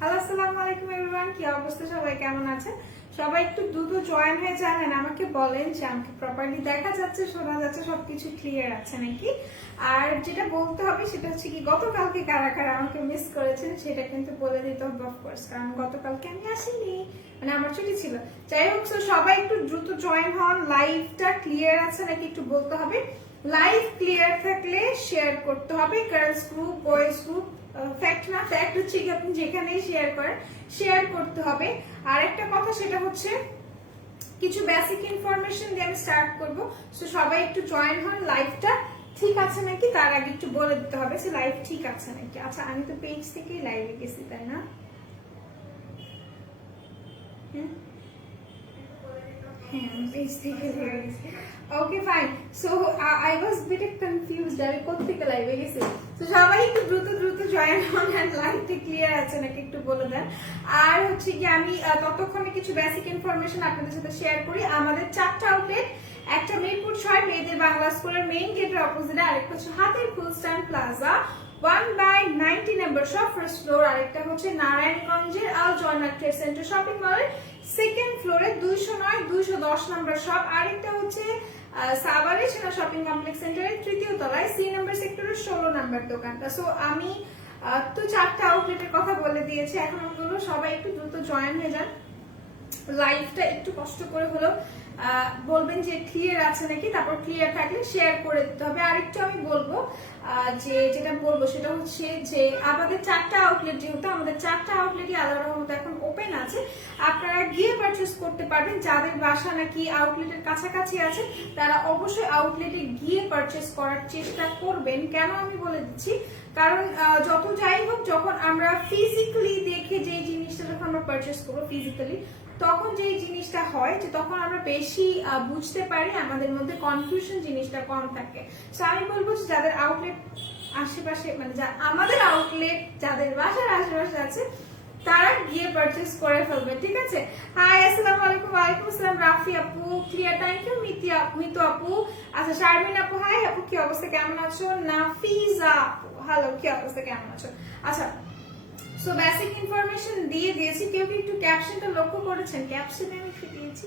Hello, আসসালামু আলাইকুম everyone. কি অবস্থা, সবাই কেমন আছে? সবাই একটু দ্রুত জয়েন হয়ে জানেন, আমাকে বলেন যে আমাকে প্রপারলি দেখা যাচ্ছে, শোনা যাচ্ছে, সবকিছু ক্লিয়ার আছে নাকি। আর যেটা বলতে হবে সেটা হচ্ছে কি, গতকালকে কারা কারা আমাকে মিস করেছেন সেটা কিন্তু বলে দিতে হবে অফকোর্স, কারণ গতকালকে আমি আসিনি, মানে আমার ছুটি ছিল। যাই হোক, সবাই একটু দ্রুত জয়েন হন। লাইভটা ক্লিয়ার আছে নাকি একটু বলতে হবে। লাইভ ক্লিয়ার থাকলে শেয়ার করতে হবে। Girls group, boys group, fact না ফ্যাক্ট হচ্ছে কি, আপনি যেখানেই শেয়ার করেন শেয়ার করতে হবে। আর একটা কথা, সেটা হচ্ছে কিছু বেসিক ইনফরমেশন দিয়ে আমি স্টার্ট করবো। সো সবাই একটু জয়েন হন। লাইভটা ঠিক আছে নাকি তার আগে একটু বলে দিতে হবে যে লাইভ ঠিক আছে নাকি। আচ্ছা, আমি তো পেজ থেকেই লাইভে গেছি, তাই না? Okay fine. So I was bit confused, আমি কোত্থেকে লাইভে গেছি। তো সবাই একটু দ্রুত দ্রুত জয়েন হন এন্ড লাইভটা ক্লিয়ার আছে নাকি একটু বলে দেন। আর হচ্ছে কি, আমি ততক্ষণে কিছু বেসিক ইনফরমেশন আপনাদের সাথে শেয়ার করি। আমাদের 4টা আউটলেট, একটা মিরপুর 6 মেয়েদের বাংলা স্কুলের মেইন গেটের অপোজিটে, আরেকটা হচ্ছে হাতের ফুল স্ট্যান্ড প্লাজা 1/90 নম্বর শপ ফার্স্ট ফ্লোর, আরেকটা হচ্ছে নারায়ণগঞ্জের আল জয়নাট ট্রেড সেন্টার শপিং মলের সেকেন্ড ফ্লোরে 209-210 নম্বর শপ, আরেকটা হচ্ছে সাভারে সেনা শপিং কমপ্লেক্স সেন্টারের তৃতীয় তলায় সি নম্বর সেক্টরের 16 নম্বর দোকানটা। সো আমি তো 4টা আউটলেটের কথা বলে দিয়েছি। এখন আমি বলবো সবাই একটু দ্রুত জয়েন হয়ে যান। লাইভটা একটু কষ্ট করে হলো বলবেন যে ক্লিয়ার আছে নাকি, তারপর ক্লিয়ার থাকলে শেয়ার করে দিতে হবে। আরেকটু আমি বলবো যে যেটা বলবো সেটা হচ্ছে যে আমাদের 4টা আউটলেট, যেহেতু আমাদের 4টা আউটলেটই আল্লাহর রহমতে এখন ওপেন আছে, আপনারা গিয়ে পারচেস করতে পারবেন। যাদের বাসা নাকি আউটলেটের কাছাকাছি আছে তারা অবশ্যই আউটলেটে গিয়ে পারচেস করার চেষ্টা করবেন। কেন আমি বলে দিচ্ছি, কারণ যত যাই হোক, যখন আমরা ফিজিক্যালি দেখে যে জিনিসটা যখন আমরা পারচেস করবো ফিজিক্যালি, তখন যে জিনিসটা হয় যে তখন আমরা বেশি বুঝতে পারি, আমাদের মধ্যে কনফিউশন জিনিসটা কম থাকে। সো আমি বলবো যে যাদের আউটলেট আশেপাশে, মানে আমাদের আউটলেট যাদের বাসার আশেপাশে আছে, তারা গিয়ে পারচেস করে ফেলবে, ঠিক আছে? হাই, আসসালামু আলাইকুম। ওয়ালাইকুম আসসালাম রাফি আপু, ক্লিয়ার, থ্যাংক ইউ। মিতু আপু, আচ্ছা শারমিন আপু, হাই আপু, কি অবস্থা, কেমন আছো? নাফিজা আপু, হ্যালো, কি অবস্থা, কেমন আছো? আচ্ছা, সো বেসিক ইনফরমেশন দিয়ে দিয়েছি। কেউ কি একটু ক্যাপশনটা লক্ষ্য করেছেন? ক্যাপশনে আমি কি দিয়েছি?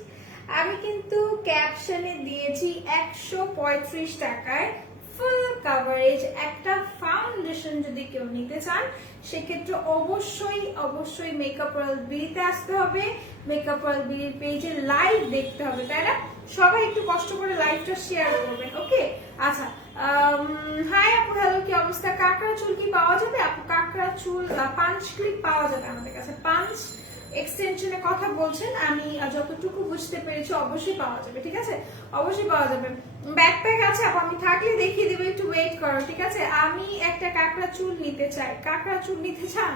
আমি কিন্তু ক্যাপশনে দিয়েছি 135 টাকায় ফুল কভারেজ একটা ফাউন্ডেশন। যদি কেউ নিতে চান সেক্ষেত্রে অবশ্যই অবশ্যই মেকআপ রয়্যাল বিলিতে আসতে হবে, মেকআপ রয়্যাল বিলির পেজে লাইভ দেখতে হবে, তাই না? সবাই একটু কষ্ট করে লাইভটা শেয়ার করবেন, ওকে? আচ্ছা, হাই আপু, হ্যালো, কি অবস্থা? কাঁকড়া চুল কি পাওয়া যাবে আপু? কাঁকড়া চুল পাঞ্চ ক্লিপ পাওয়া যাবে আমাদের কাছে। পাঞ্চ এক্সটেনশনে কথা বলছেন, আমি যতটুকু বুঝতে পেরেছি অবশ্যই পাওয়া যাবে, ঠিক আছে? অবশ্যই পাওয়া যাবে। ব্যাকপ্যাক আছে আপু, আমি থাকলে দেখিয়ে দেবো, একটু ওয়েট করো, ঠিক আছে? আমি একটা কাঁকড়া চুল নিতে চাই। কাঁকড়া চুল নিতে চান?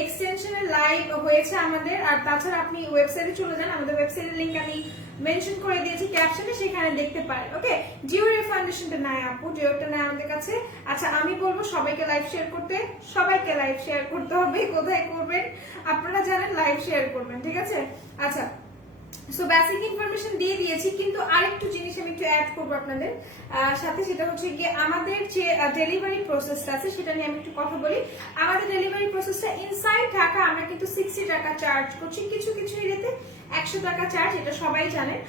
এক্সটেনশনে লাইভ হয়েছে আমাদের। আর তাছাড়া আপনি ওয়েবসাইটে চলে যান, আমাদের ওয়েবসাইটের লিংক আমি মেনশন করে দিয়েছি ক্যাপশনে, সেখানে দেখতে পারেন, ওকে? জিওর ফাউন্ডেশনটা নাই আপু, জিওরটা নাই আমাদের কাছে। আচ্ছা, আমি বলবো সবাইকে লাইভ শেয়ার করতে, সবাইকে লাইভ শেয়ার করতে হবে। কোথায় করবেন আপনারা জানেন, লাইভ শেয়ার করবেন, ঠিক আছে? আচ্ছা, সো বেসিক ইনফরমেশন দিয়ে দিয়েছি, কিন্তু আরেকটু জিনিস আমি একটু অ্যাড করবো আপনাদের সাথে। সেটা হচ্ছে গিয়ে আমাদের যে ডেলিভারি প্রসেসটা আছে সেটা নিয়ে আমি একটু কথা বলি। আমাদের ডেলিভারি প্রসেসটা ইনসাইড ঢাকা আমরা কিন্তু 60 টাকা চার্জ করছি, কিছু কিছু এরিয়াতে 100 টাকা চার্জ, এটা সবাই জানেন।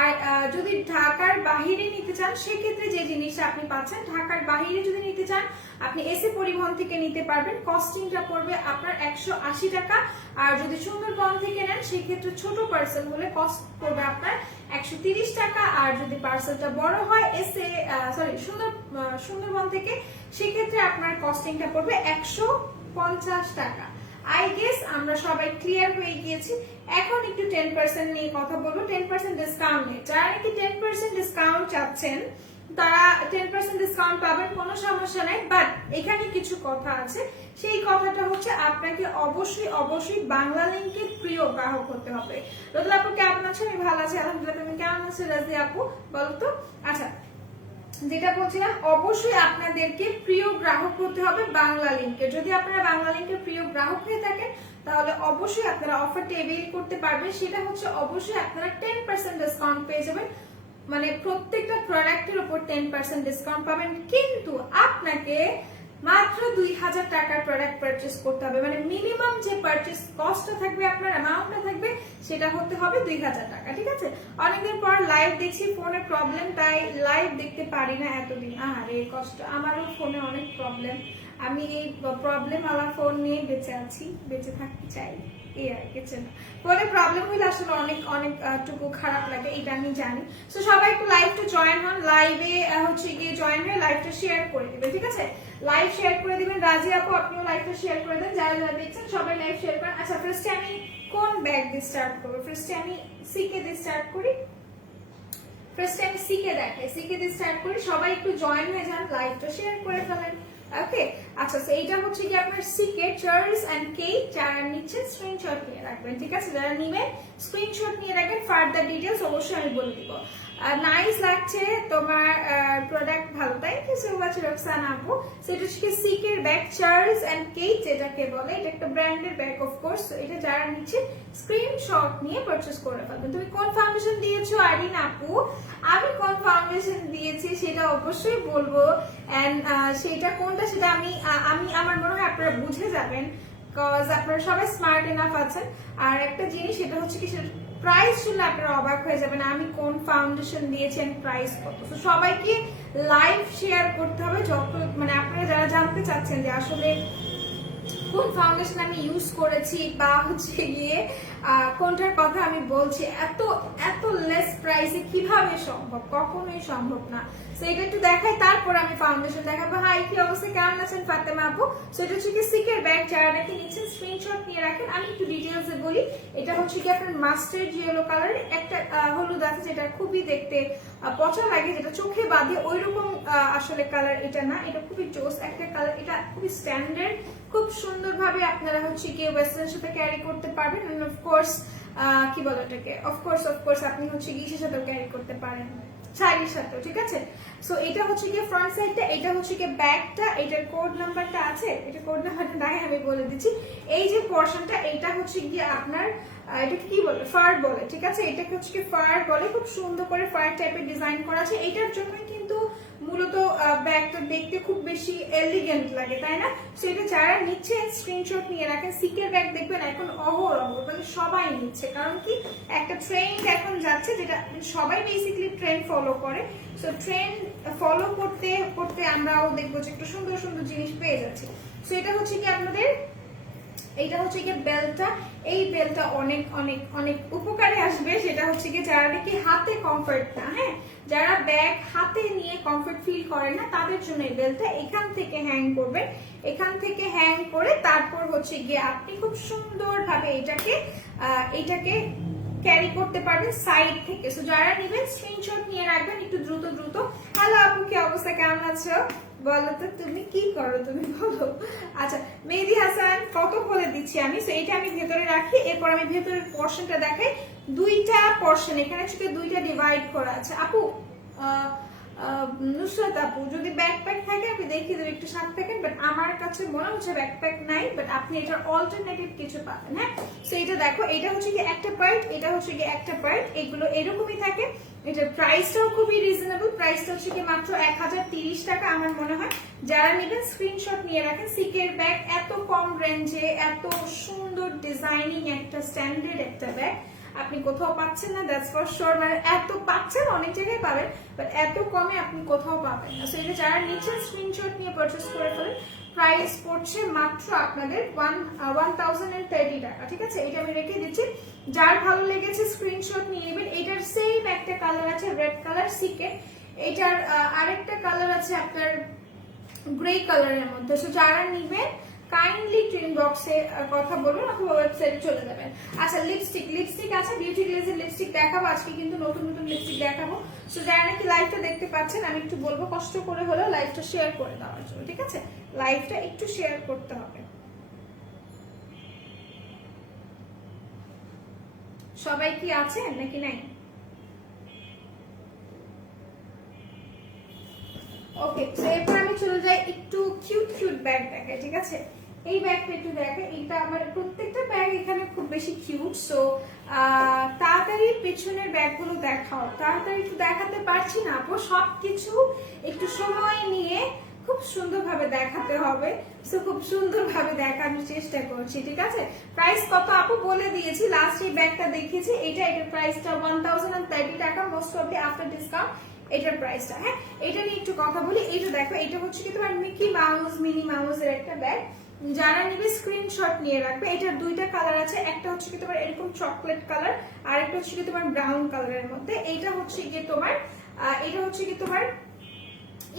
আর যদি ঢাকার বাহিরে নিতে চান সেক্ষেত্রে যে জিনিসটা আপনি পাচ্ছেন, ঢাকার বাহিরে যদি নিতে চান আপনি এসে পরিবহন থেকে নিতে পারবেন। কস্টিংটা পড়বে আপনার 180 টাকা। আর যদি সুন্দরবন থেকে নেন সেক্ষেত্রে ছোট পার্সেল হলে কস্ট পড়বে আপনার 130 টাকা। আর যদি পার্সেলটা বড় হয় সুন্দরবন থেকে, সেক্ষেত্রে আপনার কস্টিংটা পড়বে 150 টাকা। আই গেস আমরা সবাই ক্লিয়ার হয়ে গিয়েছি। এখন একটু 10% নিয়ে কথা বলবো, 10% ডিসকাউন্ট নিয়ে। যারা নাকি 10% ডিসকাউন্ট চাচ্ছেন তারা 10% ডিসকাউন্ট পাবেন, কোনো সমস্যা নাই। বাট এখানে কিছু কথা আছে, সেই কথাটা হচ্ছে আপনাকে অবশ্যই অবশ্যই বাংলা লিংকের প্রিয় গ্রাহক হতে হবে। রোদেল আপু, কেমন আছো? আমি ভালো আছি আলহামদুলিল্লাহ, তুমি কেমন আছো রাজি আপু, বলো তো? আচ্ছা, যেটা বলছিলাম, অবশ্যই আপনাদেরকে প্রিয় গ্রাহক হতে হবে বাংলা লিংকের। যদি আপনারা বাংলা লিংকের প্রিয় গ্রাহক হয়ে থাকেন তাহলে অবশ্যই আপনারা অফারটা এভেইল করতে পারবেন। সেটা হচ্ছে অবশ্যই আপনারা 10% ডিসকাউন্ট পেয়ে যাবেন, মানে প্রত্যেকটা প্রোডাক্টের উপর 10% ডিসকাউন্ট পাবেন। কিন্তু আপনাকে মাত্র 2000 টাকার প্রোডাক্ট পারচেস করতে হবে, মানে মিনিমাম যে পারচেস কস্টটা থাকবে, আপনার অ্যামাউন্টটা থাকবে, সেটা হতে হবে 2000 টাকা। ঠিক আছে, অনেকদিন পর লাইভ দেখছি, ফোনের প্রবলেম তাই লাইভ দেখতে পারি না এতদিন। আরে কষ্ট, আমারও ফোনে অনেক প্রবলেম, আমি এই প্রবলেম আমার ফোন নিয়ে বেঁচে আছি, বেঁচে থাকতে চাই, এই আর কিছু না। ফোনে প্রবলেম হলে আসলে অনেক অনেক টুকু খারাপ লাগে, এটা আমি জানি। তো সবাই একটু লাইভটা জয়েন হন, লাইভে হচ্ছে গিয়ে জয়েন হয়ে লাইভটা শেয়ার করে দিবেন। ঠিক আছে, লাইভ শেয়ার করে দিবেন। রাজি আপু আপনিও লাইভটা শেয়ার করে দেন, যারা যারা দেখছেন সবাই লাইভ শেয়ার করেন। আচ্ছা, ফার্স্টে আমি কোন ব্যাগ দিয়ে স্টার্ট করবো? ফার্স্টে আমি সিকে দিয়ে স্টার্ট করি। ফার্স্টে আমি সিকে দেখাই, সিকে দিয়ে স্টার্ট করি। সবাই একটু জয়েন হয়ে যান, লাইভটা শেয়ার করে ফেলেন। ওকে, আচ্ছা, তো এইটা হচ্ছে কি আপনার সিকে চার্লস এন্ড কেট, যারা নিচ্ছেন স্ক্রিনশট নিয়ে রাখবেন। ঠিক আছে, যারা নিবেন স্ক্রিনশট নিয়ে রাখবেন, ফার্দার ডিটেইলস অবশ্যই আমি বলে দিব। নাইস লাগছে তোমার প্রোডাক্ট, ভালো, thank you so much Roksana আপু। সেটা হচ্ছে সিকের ব্যাগ, চার্লস এন্ড কেট যেটাকে বলে, এটা একটা ব্র্যান্ডের ব্যাগ অফ কোর্স। এটা যারা নিচ্ছে স্ক্রিনশট নিয়ে পারচেজ করে ফেলবেন। তুমি কোন ফাউন্ডেশন দিয়েছো আরিন আপু? আমি কোন ফাউন্ডেশন দিয়েছি সেটা অবশ্যই বলবো, এন্ড সেটা কোনটা সেটা আমি আমার মনে হয় আপনারা বুঝে যাবেন, কজ আপনারা সবাই স্মার্ট এনাফ আছেন। আর একটা জিনিস সেটা হচ্ছে কি, সেটা প্রাইস শুনলে আপনারা অবাক হয়ে যাবেন, আমি কোন ফাউন্ডেশন দিয়েছি, প্রাইস কত। তো সবাইকে লাইভ শেয়ার করতে হবে, যত মানে আপনারা যারা জানতে চাচ্ছেন যে আসলে কোন ফাউন্ডেশন আমি ইউজ করেছি বা হচ্ছে গিয়ে কোনটার কথা আমি বলছি, এত এত লেস প্রাইসে কিভাবে সম্ভব? কখনোই সম্ভব না। সো এটা একটু দেখাই, তারপর আমি ফাউন্ডেশন দেখাবো। হাই, কি অবস্থা, কেমন আছেন ফাতেমা আপু? সো এটা হচ্ছে কি সিকের ব্যাগ, যারা নাকি নিচ্ছেন স্ক্রিনশট নিয়ে রাখেন। আমি একটু ডিটেইলসে বলি। এটা হচ্ছে কি আপনার মাস্টার্ড ইয়েলো কালার, একটা হলুদ আছে যেটা খুবই দেখতে পছন্দ লাগে, যেটা চোখে বাঁধে ওইরকম আসলে কালার এটা না, এটা খুবই জোস একটা কালার, এটা খুবই স্ট্যান্ডার্ড, খুব সুন্দরভাবে আপনারা হচ্ছে কি ওয়েস্টার্নের সাথে ক্যারি করতে পারবেন। এন্ড অফকোর্স কি বলে এটাকে, অফকোর্স আপনি হচ্ছে গিসের সাথেও ক্যারি করতে পারেন, শাড়ির সাথেও। ঠিক আছে, সো এটা হচ্ছে গিয়ে ফ্রন্ট সাইডটা, এটা হচ্ছে গিয়ে ব্যাকটা, এটার কোড নাম্বারটা আছে, এটা কোড নাম্বারটা নাই, আমি বলে দিচ্ছি। এই যে পোর্শনটা, এটা হচ্ছে গিয়ে আপনার এটাকে কি বলে, ফার বলে। ঠিক আছে, এটাকে হচ্ছে কি ফার বলে, খুব সুন্দর করে ফার টাইপের ডিজাইন করা আছে। এটার জন্য কিন্তু মূলত ব্যাগটা দেখতে খুব বেশি এলিগেন্ট লাগে, তাই না? সো এটা যারা নিচ্ছে স্ক্রিনশট নিয়ে রাখেন। সিকের ব্যাগ দেখবেন এখন অহরহ মানে সবাই নিচ্ছে, কারণ কি একটা ট্রেন্ড এখন যাচ্ছে, যেটা সবাই বেসিক্যালি ট্রেন্ড ফলো করে। সো ট্রেন্ড ফলো করতে করতে আমরাও দেখবো যে একটু সুন্দর সুন্দর জিনিস পেয়ে যাচ্ছি। সো এটা হচ্ছে কি আপনাদের, এইটা হচ্ছে গিয়ে বেল্টটা, এই বেল্টটা অনেক অনেক অনেক উপকারে আসবে। সেটা হচ্ছে গিয়ে যারা নাকি হাতে কমফর্ট না, হ্যাঁ, যারা ব্যাগ হাতে নিয়ে কমফর্ট ফিল করে না, তাদের জন্য এই বেল্টটা এখান থেকে হ্যাং করবেন। এখান থেকে হ্যাং করে তারপর হচ্ছে গিয়ে আপনি খুব সুন্দরভাবে এটাকে ক্যারি করতে পারবেন সাইড থেকে। সো যারা নেবেন স্ক্রিনশট নিয়ে রাখবেন একটু দ্রুত দ্রুত। হ্যালো আপু, কি অবস্থা, কেমন আছো বলো তো, তুমি কি করো তুমি বলো। আচ্ছা, মেহেদি হাসান, কত বলে দিচ্ছি আমি। সো এটা আমি ভেতরে রাখি, এরপর আমি ভেতরের পোর্শনটা দেখাই। দুইটা পোর্শন, এখানে শুধু দুইটা ডিভাইড করা আছে। আপু নুসরাত আপু, যদি ব্যাকপ্যাক থাকে আমি দেখিয়ে দেবো, একটু সাথে থাকেন। বাট আমার কাছে মনে হচ্ছে ব্যাকপ্যাক নাই, বাট আপনি এটার অল্টারনেটিভ কিছু পাবেন। হ্যাঁ, সো এটা দেখো, এটা হচ্ছে কি একটা পার্ট, এটা হচ্ছে কি একটা পার্ট, এগুলো এরকমই থাকে। এটার প্রাইসটাও খুবই রিজনেবল, প্রাইসটা হচ্ছে কি মাত্র 1030 টাকা। আমার মনে হয় যারা নেবেন স্ক্রিনশট নিয়ে রাখেন। সিকের ব্যাগ এত কম রেঞ্জে, এত সুন্দর ডিজাইনিং একটা স্ট্যান্ডার্ড একটা ব্যাগ আপনি কোথাও পাচ্ছেন না, দ্যাটস ফর শিওর। মানে এত পাচ্ছেন অনেক জায়গায় পাবেন, বাট এত কমে আপনি কোথাও পাবেন না। সো এটা যারা নিচ্ছেন স্ক্রিনশট নিয়ে পারচেজ করে ফেলেন। প্রাইস পড়ছে মাত্র আপনাদের 1030 টাকা। ঠিক আছে, এটা আমি রেখে দিচ্ছি। যার ভালো লেগেছে স্ক্রিনশট নিয়ে নেবেন। এটার সেম একটা কালার আছে, রেড কালার সিকে। এটার আরেকটা কালার আছে আপনার গ্রে কালারের মধ্যে। সো যারা নিবেন কাইন্ডলি ট্রেন বক্সে কথা বলবেন অথবা ওয়েবসাইটে চলে যাবেন। আচ্ছা, লিপস্টিক আছে, বিউটি গ্লেজের লিপস্টিক দেখাবো আজকে, কিন্তু নতুন নতুন লিপস্টিক দেখাবো। সো যারা নাকি লাইভটা দেখতে পাচ্ছেন, আমি একটু বলবো কষ্ট করে হলেও লাইভটা শেয়ার করে দেওয়ার জন্য। ঠিক আছে, লাইভটা একটু শেয়ার করতে হবে। সবাই কি আছেন নাকি নাই? ওকে, এরপর আমি চলে যাই একটু কিউট ব্যাগ দেখাই। ঠিক আছে, এই ব্যাগটা একটু দেখে, এটা আমার প্রত্যেকটা ব্যাগ এখানে খুব বেশি কিউট। সো তাড়াতাড়ি পেছনের ব্যাগগুলো দেখাও, তাড়াতাড়ি একটু দেখাতে পারছি না আপু, সবকিছু একটু সময় নিয়ে খুব সুন্দরভাবে দেখাতে হবে, সো খুব সুন্দরভাবে দেখানোর চেষ্টা করছি, ঠিক আছে। প্রাইস কত আপু বলে দিয়েছি, লাস্ট এই ব্যাগটা দেখিয়েছি, এটার প্রাইসটা 1030 টাকা, মোস্ট প্রবাবলি আফটার ডিসকাউন্ট এটার প্রাইসটা। হ্যাঁ, এটা নিয়ে একটু কথা বলি। এইটা দেখো, এটা হচ্ছে কি তোমার মিকি মাউস মিনি মাউসের একটা ব্যাগ। যারা নিবে স্ক্রিনশট নিয়ে রাখবে। এটার দুইটা কালার আছে, একটা হচ্ছে কি তোমার এরকম চকলেট কালার, আর একটা হচ্ছে কি তোমার ব্রাউন কালারের মধ্যে। এইটা হচ্ছে কি তোমার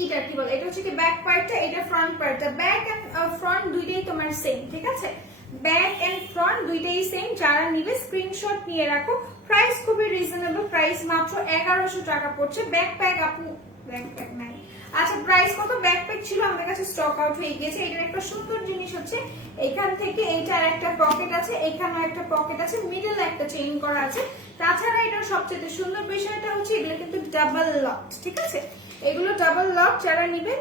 এটা কি বলে, এটা হচ্ছে কি ব্যাক পার্টটা, এটা ফ্রন্ট পার্টটা। ব্যাক এন্ড ফ্রন্ট দুইটাই তোমার সেম, ঠিক আছে, ব্যাক এন্ড ফ্রন্ট দুইটাই সেম। যারা নিবে স্ক্রিনশট নিয়ে রাখো। প্রাইস খুবই রিজনেবল, প্রাইস মাত্র 1100 টাকা পড়ছে। ব্যাকপ্যাক আপনি ব্যাকপ্যাক নাই, আচ্ছা প্রাইস কত? ব্যাকপ্যাক ছিল আমাদের কাছে স্টক আউট হয়ে গেছে। এটার একটা সুন্দর জিনিস হচ্ছে এখান থেকে এইটার একটা পকেট আছে, এখানেও একটা পকেট আছে, মিডল একটা চেইন করা আছে। তাছাড়া এটার সবচেয়ে সুন্দর বিষয়টা হচ্ছে এগুলো কিন্তু ডাবল লক, ঠিক আছে, এগুলো ডাবল লক। যারা নিবেন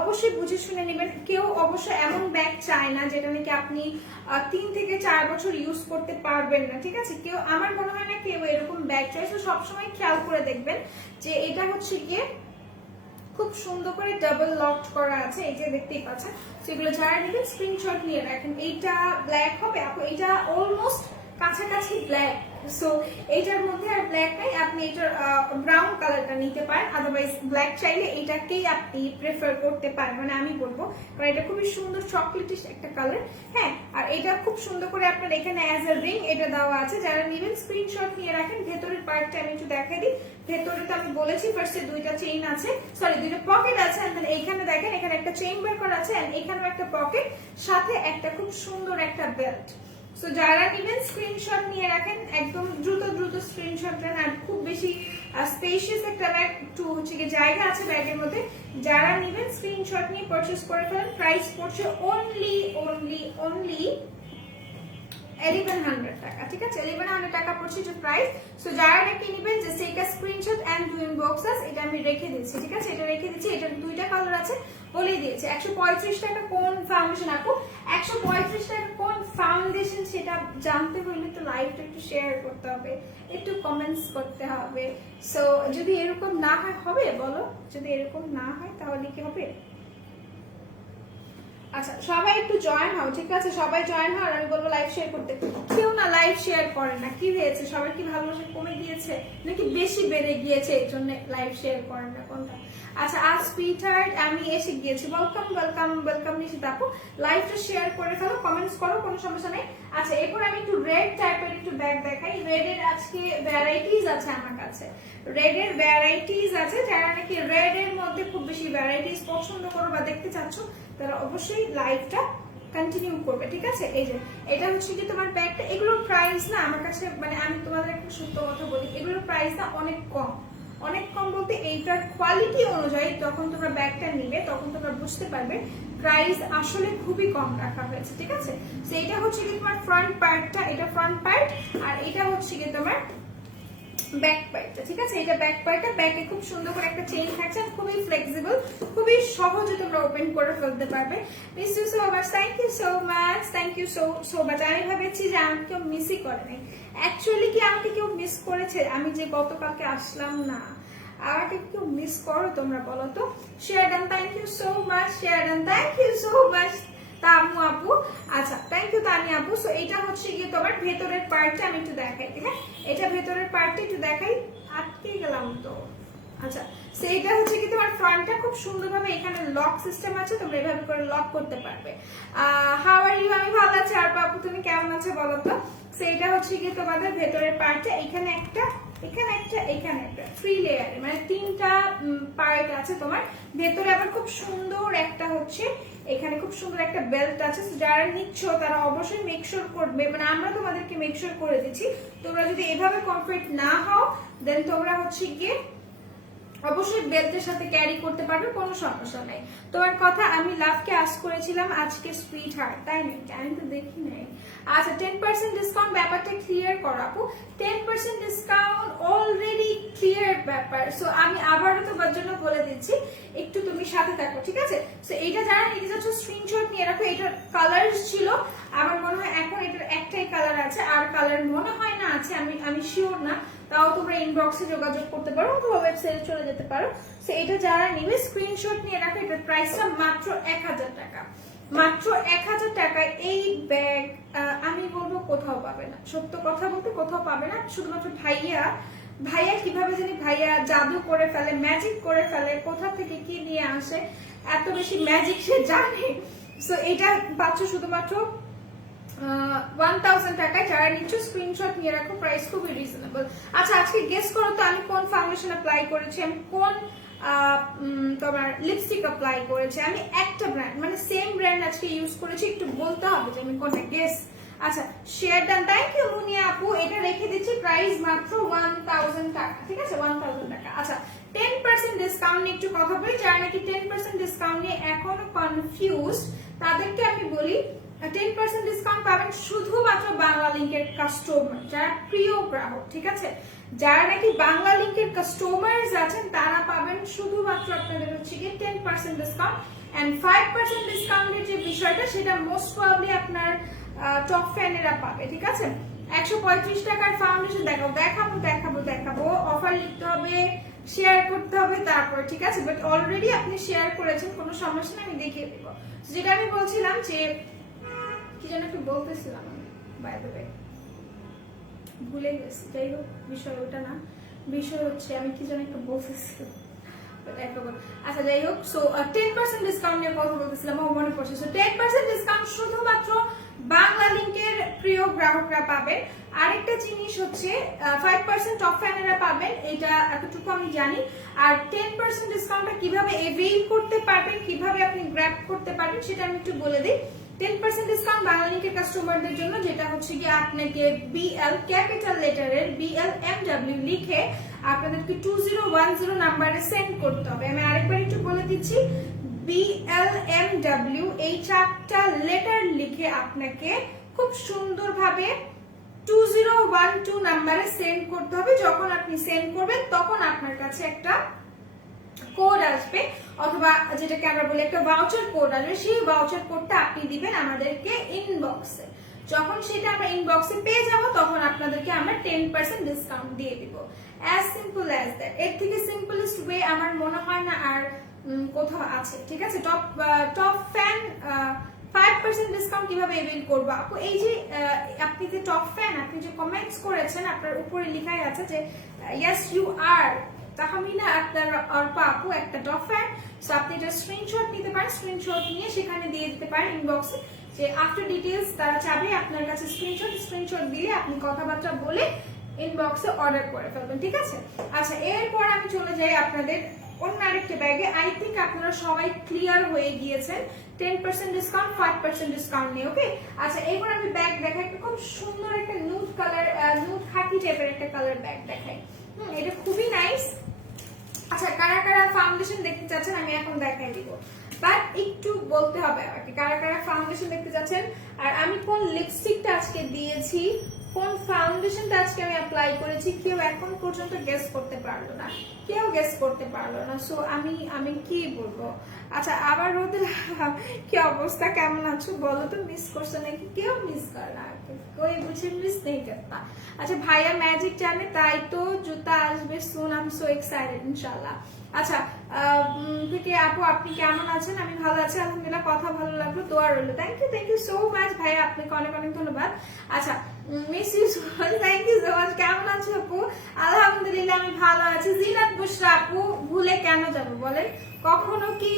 অবশ্যই বুঝে শুনে নেবেন। কেউ অবশ্য এমন ব্যাগ চায় না যেটা নাকি আপনি 3 থেকে 4 বছর ইউজ করতে পারবেন না, ঠিক আছে, কেউ আমার মনে হয় না কেউ এরকম ব্যাগ চাই। তো সবসময় খেয়াল করে দেখবেন যে এটা হচ্ছে গিয়ে খুব সুন্দর করে ডাবল লক করা আছে, এই যে দেখতেই পাচ্ছেন। সেগুলো যারা নেবেন স্ক্রিনশট নিয়ে রাখেন। এইটা ব্ল্যাক হবে আপু, এটা অলমোস্ট কাছাকাছি ব্ল্যাক, সো এইটার মধ্যে আর ব্ল্যাক নাই, আপনি এটার ব্রাউন কালারটা নিতে পারেন। আদারওয়াইজ ব্ল্যাক চাইলে এটাকেই আপনি প্রেফার করতে পারেন, মানে আমি বলবো, কারণ এটা খুবই সুন্দর চকলেটিশ একটা কালার। হ্যাঁ, আর এটা খুব সুন্দর করে আপনার এখানে অ্যাজ এ রিং এটা দেওয়া আছে। যারা নেবেন স্ক্রিনশট নিয়ে রাখেন। ভেতরের পার্টটা আমি একটু দেখাই দিই। ভেতরে তো আমি বলেছি ফার্স্টে দুইটা চেইন আছে, সরি দুইটা পকেট আছে। এইখানে দেখেন, এখানে একটা চেইন বের করা আছে, এখানেও একটা পকেট, সাথে একটা খুব সুন্দর একটা বেল্ট। সো যারা নেবেন স্ক্রিনশট নিয়ে রাখেন, একদম দ্রুত স্ক্রিনশট নেন। আর খুব বেশি স্পেশিয়াস একটা ব্যাগ, একটু হচ্ছে কি জায়গা আছে ব্যাগের মধ্যে। যারা নেবেন স্ক্রিনশট নিয়ে পারচেজ করে ফেলেন। প্রাইস পড়ছে অনলি 1100 টাকা, ঠিক আছে, 1100 টাকা পড়ছে যে প্রাইস। সো যারা নাকি নেবেন যে সেটা স্ক্রিনশট এন্ড ডু ইনবক্সেস, এটা আমি রেখে দিচ্ছি, ঠিক আছে, এটা রেখে দিচ্ছি। এটার দুইটা কালার আছে বলে দিয়েছে। 135 টাকা কোন ফাউন্ডেশন আপু, 135 টাকা কোন ফাউন্ডেশন সেটা জানতে হলে তো লাইভটা একটু শেয়ার করতে হবে, একটু কমেন্টস করতে হবে। সো যদি এরকম না হয় হবে বলো, যদি এরকম না হয় তাহলে কি হবে? আচ্ছা সবাই একটু জয়েন হও, ঠিক আছে, সবাই জয়েন হও। আমি বলবো লাইভ শেয়ার করতে। কেউ না লাইভ শেয়ার করে না, কি হয়েছে? সবার কি ভালোবাসা কমে গিয়েছে নাকি বেশি বেড়ে গিয়েছে এই জন্য লাইভ শেয়ার করেন না, কোনটা? আচ্ছা আজ সুইটহার্ট আমি এসে গিয়েছি, ওয়েলকাম নিশিত আপু। লাইভটা শেয়ার করে ফেলো, কমেন্টস করো, কোনো সমস্যা নেই। আচ্ছা এরপর আমি একটু রেড টাইপের একটু ব্যাগ দেখাই। রেডের আজকে ভ্যারাইটিস আছে আমার কাছে, রেডের ভ্যারাইটিস আছে। যারা নাকি রেড এর মধ্যে খুব বেশি ভ্যারাইটিস পছন্দ করো বা দেখতে চাচ্ছ, তারা অবশ্যই লাইভটা কন্টিনিউ করবে, ঠিক আছে। এই যে এটা হচ্ছে কি তোমার ব্যাগটা, এগুলোর প্রাইস না আমার কাছে, মানে আমি তোমাদের একটা সত্য কথা বলি, এগুলোর প্রাইস না অনেক কম। অনেক কম বলতে এইটার কোয়ালিটি অনুযায়ী যখন তোমরা ব্যাগটা নিবে তখন তোমরা বুঝতে পারবে প্রাইস আসলে খুবই কম রাখা হয়েছে, ঠিক আছে। তো এটা হচ্ছে কি তোমার ফ্রন্ট পার্টটা, এটা ফ্রন্ট পার্ট, আর এটা হচ্ছে কি তোমার ব্যাক পার্টটা, ঠিক আছে। এটা ব্যাক পার্টটা, ব্যাকে খুব সুন্দর করে একটা চেইন থাকছে, খুবই ফ্লেক্সিবল, খুবই সহজে তোমরা ওপেন করে ফেলতে পারবে। Miss you so much, thank you so much, thank you so much. আমি ভাবেছি যে আমাকে কেউ মিসই করে নাই, অ্যাকচুয়ালি কি আমাকে কেউ মিস করেছে? আমি যে গতকালকে আসলাম না, আমাকে কেউ মিস করো তোমরা বলো তো? Share done, thank you so much, share done, thank you so much Tamu আপু। আচ্ছা থ্যাংক ইউ তানি আপু। সো এটা হচ্ছে গিয়ে তোমার ভেতরের পার্টটা আমি একটু দেখাই, হ্যাঁ এটা ভেতরের পার্টটা একটু দেখাই, আটকে গেলাম তো। আচ্ছা সেইটা হচ্ছে কি তোমার ফ্রন্টটা খুব সুন্দরভাবে, এখানে লক সিস্টেম আছে, তোমরা এভাবে করে লক করতে পারবে। How are you? আমি ভালো আছি। আর আপু তুমি কেমন আছো বলো তো? সেইটা হচ্ছে কি তোমাদের ভেতরের পার্টটা, এখানে একটা, এখানে একটা, এখানে একটা, 3 লেয়ারে, মানে 3টা পার্ট আছে তোমার ভেতরে। আবার খুব সুন্দর একটা হচ্ছে এখানে খুব সুন্দর একটা বেল্ট আছে। যারা নিচ্ছ তারা অবশ্যই মেকশোর করবে, মানে আমরা তোমাদেরকে মেকশোর করে দিচ্ছি। তোমরা যদি এভাবে কমফর্ট না হও দেন তোমরা হচ্ছে গিয়ে অবশ্যই বেল্টের সাথে ক্যারি করতে পারবে, কোনো সমস্যা নাই। তোমার কথা আমি লাভকে আস করেছিলাম আজকে সুইট হার্ট, তাই নাকি? আমি তো দেখি নাই। আচ্ছা 10% ডিসকাউন্ট ব্যাপারটা ক্লিয়ার করাবো। 10% ডিসকাউন্ট অলরেডি ক্লিয়ার ব্যাপার। সো আমি আবারও তোমার জন্য বলে দিচ্ছি, একটু তুমি সাথে থাকো, ঠিক আছে। সো এইটা যারা নিতে যাচ্ছ স্ক্রিনশট নিয়ে রাখো। এটার কালার ছিল আমার মনে হয় এখন এটার একটাই কালার আছে, আর কালার মনে হয় না আছে, আমি শিওর না। তাও তোমরা ইনবক্সে যোগাযোগ করতে পারো অথবা ওয়েবসাইটে চলে যেতে পারো। সো এটা যারা নিবে স্ক্রিনশট নিয়ে রাখো। এটার প্রাইসটা মাত্র 1000 টাকা, মাত্র 1000 টাকায় এই ব্যাগ আমি বলবো কোথাও পাবে না, সত্য কথা বলতে কোথাও পাবে না। শুধুমাত্র ভাইয়া কিভাবে জানি ভাইয়া জাদু করে ফেলে, ম্যাজিক করে ফেলে, কোথা থেকে কি নিয়ে আসে, এত বেশি ম্যাজিক সে জানে। সো এটা পাচ্ছ শুধুমাত্র 1000 টাকায়। যারা নিচ্ছ স্ক্রিনশট নিয়ে রাখো, প্রাইস খুবই রিজনেবল। আচ্ছা আজকে গেস করো তো আমি কোন ফাউন্ডেশন অ্যাপ্লাই করেছি, আমি কোন তোমার লিপস্টিক অ্যাপ্লাই করেছি। আমি একটা ব্র্যান্ড মানে সেম ব্র্যান্ড আজকে ইউজ করেছি, একটু বলতে হবে যে আমি কোনটা গেস। আচ্ছা শেয়ার ডান, থ্যাংক ইউ মুনিয়া আপু। এটা রেখে দিচ্ছি, প্রাইস মাত্র 1000 টাকা, ঠিক আছে 1000 টাকা। আচ্ছা 10% ডিসকাউন্ট নিয়ে একটু কথা বলি। যারা নাকি 10% ডিসকাউন্ট নিয়ে এখনো কনফিউজ তাদেরকে আমি বলি 10% ডিসকাউন্ট পাবেন শুধুমাত্র বাংলা লিংকের কাস্টমার, যারা প্রিয় গ্রাহক, ঠিক আছে। যারা নাকি বাংলা লিংকের কাস্টমার্স আছেন তারা পাবেন শুধুমাত্র আপনাদের হচ্ছে কি 10% ডিসকাউন্ট। এন্ড 5% ডিসকাউন্টের যে বিষয়টা সেটা মোস্ট প্রবাবলি আপনার টপ ফ্যানেরা পাবে, ঠিক আছে। 135 টাকার ফাউন্ডেশন দেখাবো, অফার লিখতে হবে, শেয়ার করতে হবে তারপর, ঠিক আছে। বাট অলরেডি আপনি শেয়ার করেছেন, কোনো সমস্যা নেই, আমি দেখিয়ে দেবো। যেটা আমি বলছিলাম যে কি যেন একটু বলতেছিলাম আমি, বাই দ্য ওয়ে ভুলে গেছি। যাই হোক বিষয় ওটা না, বিষয় হচ্ছে আমি কি যেন একটু বলতেছিলাম। আচ্ছা যাই হোক, সো 10% ডিসকাউন্ট নিয়ে কথা বলতেছিলাম, মনে পড়ছে। সো 10% ডিসকাউন্ট শুধুমাত্র বাংলা লিংকের প্রিয় গ্রাহকরা পাবেন। আরেকটা জিনিস হচ্ছে 5% টপ ফ্যানেরা পাবেন, এটা এতটুকু আমি জানি। আর 10% ডিসকাউন্টটা কিভাবে এভেইল করতে পারবেন, কিভাবে আপনি গ্র্যাব করতে পারবেন সেটা আমি একটু বলে দিই। 10% ডিসকাউন্ট বাংলা লিংকের কাস্টমারদের জন্য, যেটা হচ্ছে কি আপনাকে BL ক্যাপিটাল লেটারের BLMW লিখে আপনাদেরকে 2010 নাম্বারে সেন্ড করতে হবে। আমি আরেকবার একটু বলে দিচ্ছি, BLMW এই 4টা লেটার লিখে আপনাকে খুব সুন্দরভাবে 2012 নাম্বারে সেন্ড করতে হবে। যখন আপনি সেন্ড করবেন তখন আপনার কাছে একটা কোড আসবে, অথবা যেটাকে আমরা বলি একটা ভাউচার কোড আসবে। সেই ভাউচার কোডটা আপনি দিবেন আমাদেরকে ইনবক্সে। যখন সেটা আমরা ইনবক্সে পেয়ে যাব তখন আপনাদেরকে আমরা 10% ডিসকাউন্ট দিয়ে দিব। As simple as that. এর থেকে সিম্পলেস্ট ওয়ে আমার মনে হয় না আর কোথাও আছে, ঠিক আছে। টপ ফ্যান 5% ডিসকাউন্ট কিভাবে এভেইল করবো আপু? এই যে আপনি যে টপ ফ্যান, আপনি যে কমেন্টস করেছেন আপনার উপরে লেখাই আছে যে ইয়েস ইউ আর তাহমিনা আপনার অর্পা আপু একটা টপ ফ্যান। সো আপনি এটা স্ক্রিনশট নিতে পারেন, স্ক্রিনশট নিয়ে সেখানে দিয়ে দিতে পারেন ইনবক্সে, যে আফটার ডিটেইলস তারা চাবে আপনার কাছে স্ক্রিনশট দিলে আপনি কথাবার্তা বলে ইনবক্সে অর্ডার করে ফেলবেন, ঠিক আছে। আচ্ছা এরপর আমি চলে যাই আপনাদের অন্য আরেকটা ব্যাগে। আই থিঙ্ক আপনারা সবাই ক্লিয়ার হয়ে গিয়েছেন 10% ডিসকাউন্ট 5% ডিসকাউন্ট নিয়ে, ওকে। আচ্ছা এরপর আমি ব্যাগ দেখাই, একটা খুব সুন্দর একটা নুড কালার, নুড খাকি টাইপের একটা কালার ব্যাগ দেখাই। এটা খুবই নাইস। আচ্ছা কারা কারা ফাউন্ডেশন দেখতে চাচ্ছেন আমি এখন দেখাই দিব, বাট একটু বলতে হবে আমাকে কারা কারা ফাউন্ডেশন দেখতে চাচ্ছেন, আর আমি কোন লিপস্টিকটা আজকে দিয়েছি, কোন ফাউন্ডেশনটা আজকে আমি অ্যাপ্লাই করেছি, কেউ এখন পর্যন্ত গেস করতে পারলো না, সো আমি কি বলবো। আচ্ছা আবার ওদের কি অবস্থা, কেমন আছো বলো তো, মিস করছো নাকি? কেউ মিস করে না, कोई मुझे मिस नहीं करता। अच्छा भाइया मैजिक जाने ताई तो जूता আসবে সুন, আই এম সো এক্সাইটেড ইনশাআল্লাহ। আচ্ছা থেকে আপু আপনি কেমন আছেন? আমি ভালো আছি আলহামদুলিল্লাহ, কথা ভালো লাগলো, দোয়া রইলো। থ্যাংক ইউ সো মাচ ভাইয়া, আপনাকে অনেক অনেক ধন্যবাদ। আচ্ছা miss you so much, thank you so much. কেমন আছো আপু? আলহামদুলিল্লাহ আমি ভালো আছি। জিনাত বুশরা আপু, ভুলে কেন যাবো বলেন? কখনো কি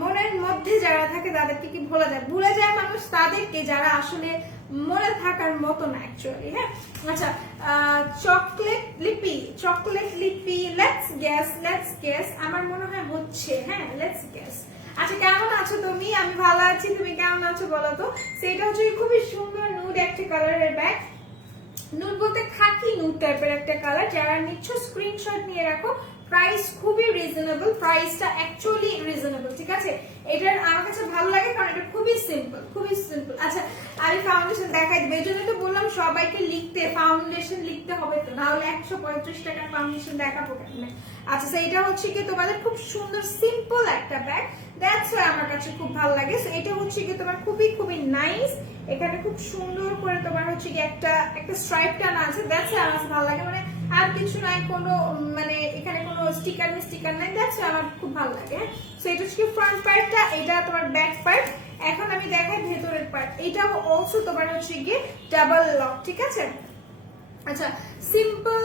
মনের মধ্যে যারা থাকে তাদেরকে কি ভোলা যায়? ভুলে যায় মানুষ তাদেরকে যারা আসলে মনে থাকার মতো না অ্যাকচুয়ালি, হ্যাঁ। আচ্ছা চকলেট লিপি লেটস গেস আমার মনে হয় হচ্ছে, হ্যাঁ লেটস গেস। আচ্ছা কেমন আছো তুমি? আমি ভালো আছি, তুমি কেমন আছো বলো তো। সেটা হচ্ছে খুবই সুন্দর নুড একটা কালারের ব্যাগ, নুড বলতে খাকি নুড টাইপের একটা কালার। যারা নিচ্ছ স্ক্রিনশট নিয়ে রাখো, প্রাইস খুবই রিজনেবল, প্রাইসটা অ্যাকচুয়ালি রিজনেবল, ঠিক আছে। এটার আমার কাছে ভালো লাগে কারণ এটা খুবই সিম্পল। আচ্ছা আমি ফাউন্ডেশন দেখাই দেবো, এই জন্য তো বললাম সবাইকে লিখতে, ফাউন্ডেশন লিখতে হবে তো, নাহলে 135 টাকার ফাউন্ডেশন দেখাবো কেন। আচ্ছা এইটা হচ্ছে কি তোমাদের খুব সুন্দর সিম্পল একটা ব্যাগ, দ্যাটস ওয়াই আমার কাছে খুব ভালো লাগে। সো এটা হচ্ছে কি তোমার খুবই নাইস, এখানে খুব সুন্দর করে তোমার হচ্ছে কি একটা স্ট্রাইপ টানা আছে, দ্যাটস ওয়াই আমার কাছে ভালো লাগে। মানে আর কিছু নাই, কোনো মানে এখানে কোনো স্টিকার নাই, দ্যাটস আমার খুব ভালো লাগে। সো এটা হচ্ছে ফ্রন্ট পার্টটা, এটা তোমার ব্যাক পার্ট। এখন আমি দেখাই ভেতরের পার্ট, এটাও অলসো তোমার হচ্ছে গিয়ে ডাবল লক, ঠিক আছে। আচ্ছা, সিম্পল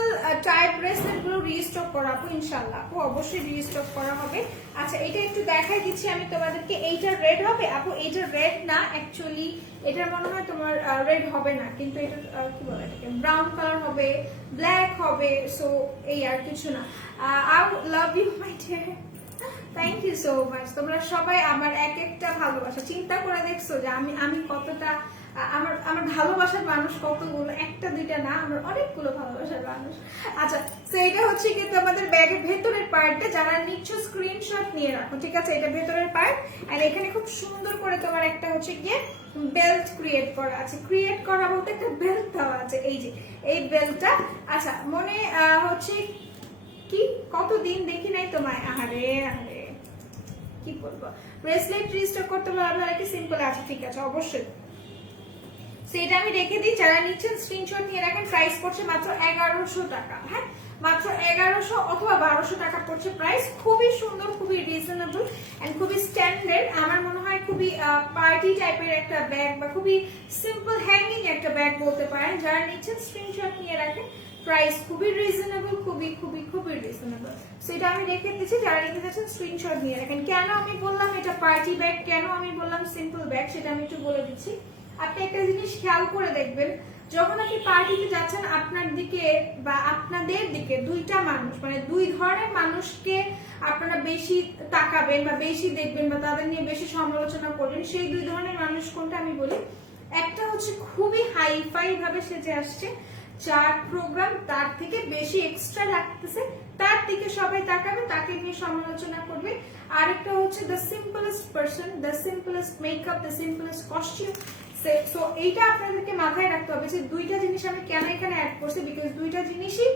টাইপ ব্রেসলেট গুলো রিস্টক করা আপু ইনশাআল্লাহ, আপু অবশ্যই রিস্টক করা হবে। আচ্ছা, এটা একটু দেখাই দিচ্ছি আমি তোমাদেরকে। এইটা রেড হবে আপু, এইটা রেড না অ্যাকচুয়ালি, এটার মনে হয় তোমার রেড হবে না, কিন্তু এটা কি বলে এটাকে ব্রাউন কালার হবে, ব্ল্যাক হবে। সো এই আর কিছু না। I love you my dear, thank you so much. তোমরা সবাই আমার এক একটা ভালোবাসা, চিন্তা করে দেখছো যে আমি কতটা, আমার ভালোবাসার মানুষ কতগুলো, একটা দুইটা না, আমার অনেকগুলো ভালোবাসার মানুষ। আচ্ছা, তো এটা হচ্ছে কিন্তু আমাদের ব্যাগের ভেতরের পার্টটা, যারা নিচ্ছ স্ক্রিনশট নিয়ে রাখো, ঠিক আছে। এটা ভেতরের পার্ট, আর এখানে খুব সুন্দর করে তোমার একটা হচ্ছে গিয়ে বেল্ট ক্রিয়েট করা আছে। ক্রিয়েট করা বলতে একটা বেল্ট দেওয়া আছে, এই যে এই বেল্টটা। আচ্ছা, মনে হচ্ছে কি কতদিন দেখি নাই তোমায়, আহারে আহারে কি বলবো। ব্রেসলেট রিস্টক করতে পারবে কি সিম্পল আছে, ঠিক আছে অবশ্যই। সেটা আমি রেখে দিই, যারা নিচ্ছেন স্ক্রিনশট নিয়ে রাখেন। প্রাইস পড়ছে মাত্র 1100 টাকা, হ্যাঁ মাত্র 1100 অথবা 1200 টাকা পড়ছে প্রাইস। খুবই সুন্দর, খুবই রিজনেবল এন্ড খুবই স্ট্যান্ডার্ড। আমার মনে হয় খুবই পার্টি টাইপের একটা ব্যাগ, বা খুবই সিম্পল হ্যাঙ্গিং একটা ব্যাগ বলতে পারেন। যারা নিচ্ছেন স্ক্রিনশট নিয়ে রাখেন, প্রাইস খুবই রিজনেবল, খুবই খুবই খুবই রিজনেবল। সেটা আমি রেখে দিচ্ছি, যারা নিতে যাচ্ছেন স্ক্রিনশট নিয়ে রাখেন। কেন আমি বললাম এটা পার্টি ব্যাগ, কেন আমি বললাম সিম্পল ব্যাগ, সেটা আমি একটু বলে দিচ্ছি। আপনি একটা জিনিস খেয়াল করে দেখবেন, যখন আপনি পার্টিতে যাচ্ছেন, আপনার দিকে বা আপনাদের দিকে দুইটা মানুষ, মানে দুই ধরনের মানুষকে আপনারা বেশি তাকাবেন বা বেশি দেখবেন বা তাদের নিয়ে বেশি সমালোচনা করবেন। সেই দুই ধরনের মানুষ কোনটা আমি বলি, একটা হচ্ছে খুবই হাইফাই ভাবে সেজে আসছে, যার প্রোগ্রাম তার থেকে বেশি এক্সট্রা লাগতেছে, তার দিকে সবাই তাকাবে, তাকে নিয়ে সমালোচনা করবে। আরেকটা হচ্ছে the simplest person, the simplest makeup, the simplest costume. So এইটা আপনাদেরকে মাথায় রাখতে হবে যে দুইটা জিনিস আমি কেন এখানে অ্যাড করছি, বিকজ দুইটা জিনিসই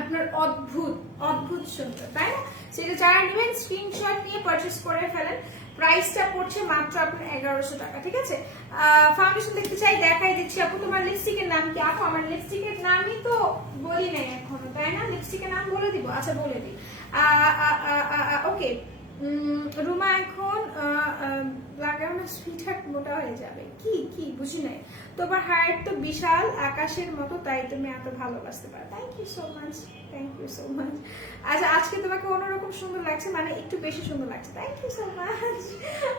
আপনার অদ্ভুত অদ্ভুত সুন্দর, তাই না। সেটা যারা নেবেন স্ক্রিনশট নিয়ে পারচেজ করে ফেলেন। প্রাইসটা পড়ছে মাত্র আপনার 1100 টাকা, ঠিক আছে। ফাউন্ডেশন দেখতে চাই, দেখাই দিচ্ছি। আপু তোমার লিপস্টিকের নাম কি? আপু আমার লিপস্টিকের নামই তো বলি নাই এখনো, তাই না। লিপস্টিকের নাম বলে দিব, আচ্ছা বলে দিই। ওকে, রুমা এখন লাগাও না সুইটহার্ট, মোটা হয়ে যাবে। কি কি বুঝি নাই। তোমার হাইট তো বিশাল আকাশের মতো, তাই তুমি এত ভালোবাসতে পারো। Thank you so much, thank you so much. আচ্ছা, আজকে তোমাকে অন্যরকম সুন্দর লাগছে, মানে একটু বেশি সুন্দর লাগছে। Thank you so much.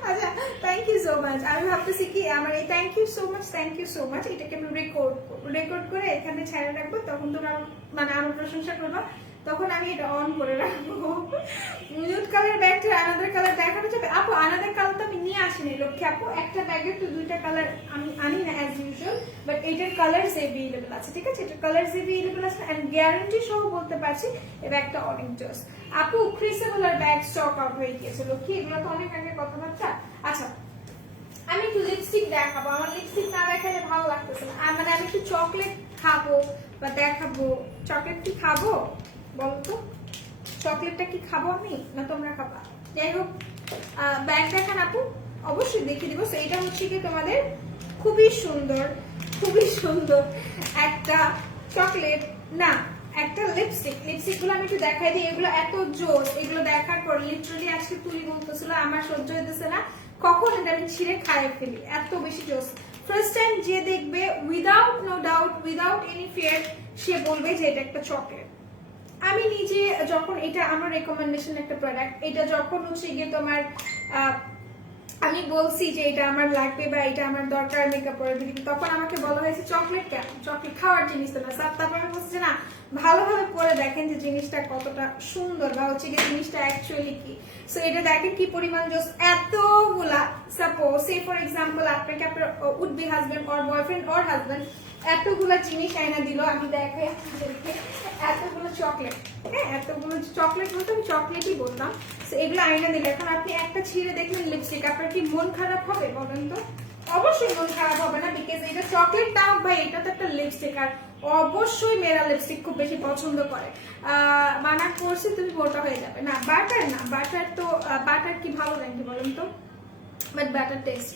আচ্ছা, থ্যাংক ইউ সো মাচ। আমি ভাবতেছি কি আমার এই thank you so much, thank you so much এটাকে আমি রেকর্ড করে এখানে ছেড়ে রাখবো, তখন তোমরা মানে আমার প্রশংসা করবো, তখন আমি এটা অন করে রাখবো। নিউড কালার ব্যাগটা আনাদার কালার দেখানো যাবে? আপু আনাদার কালার তো আমি নিয়ে আসিনি লক্ষ্মী আপু, একটা ব্যাগের তো দুইটা কালার আমি আনি না অ্যাজ ইউজুয়াল, বাট এটার কালার এভেলেবল আছে, ঠিক আছে। এটার কালার এভেলেবল আছে এন্ড গ্যারান্টি সহ বলতে পারছি এই ব্যাগটা অনেক জোস। আপু ক্রিসেবলার ব্যাগ স্টক আউট হয়ে গিয়েছে লক্ষ্মী, এগুলো তো অনেক আগের কথাবার্তা। আচ্ছা, আমি একটু লিপস্টিক দেখাবো, আমার লিপস্টিক না দেখালে ভালো লাগতেছে না। মানে আমি একটু চকলেট খাবো বা দেখাবো। চকলেট কি খাবো বলতো, চকলেটটা কি খাবো আমি না তোমরা খাবা? যাই হোক, ব্যাগ দেখান আপু, অবশ্যই দেখিয়ে দিব। এটা হচ্ছে কি তোমাদের খুবই সুন্দর, খুবই সুন্দর একটা চকলেট না একটা লিপস্টিক। লিপস্টিক গুলো আমি একটু দেখাই দিই, এগুলো এত জোস, এগুলো দেখার পর লিটারালি আজকে তুই বলতেছিল আমার সহ্য হইতেছে না, কখন এটা আমি ছিঁড়ে খাইয়ে ফেলি, এত বেশি জোস। ফার্স্ট টাইম যে দেখবে without no doubt, without any fear, সে বলবে যে এটা একটা চকলেট। আমি নিজে যখন, এটা আমার রেকমেন্ডেশন একটা প্রোডাক্ট, এটা যখন হচ্ছে গিয়ে তোমার আমি বলছি যে এটা আমার লাগবে বা এটা আমার দরকার মেকআপের ভিতরে, তখন আমাকে বলা হয়েছে চকলেট কেন, চকলেট খাওয়ার জিনিস তো না। তারপর আমি বলছি যে না, ভালোভাবে পরে দেখেন যে জিনিসটা কতটা সুন্দর বা হচ্ছে গিয়ে জিনিসটা অ্যাকচুয়ালি কি। সো এটা দেখেন কি পরিমাণ জোস, এতগুলা। সাপোজ সে ফর এক্সাম্পল আপনাকে আপনার would be husband or boyfriend or husband এতগুলা জিনিস আইনা দিল, আমি দেখাই আপনাদেরকে, এতগুলো চকলেট, হ্যাঁ এতগুলো চকলেট বলতে আমি চকলেটই বললাম। এগুলো আইনা দিলে এখন আপনি একটা ছিঁড়ে দেখলেন লিপস্টিক, আপনার কি মন খারাপ হবে বলেন তো? অবশ্যই মন খারাপ হবে না, বিকজ এটা চকলেট নাও ভাই, এটা তো একটা লিপস্টিক। আর অবশ্যই মেয়েরা লিপস্টিক খুব বেশি পছন্দ করে। মানা করছি তুমি মোটা হয়ে যাবে না, বাটার না, বাটার তো বাটার কি ভালো নাকি বলেন তো, বাট বাটার টেস্ট।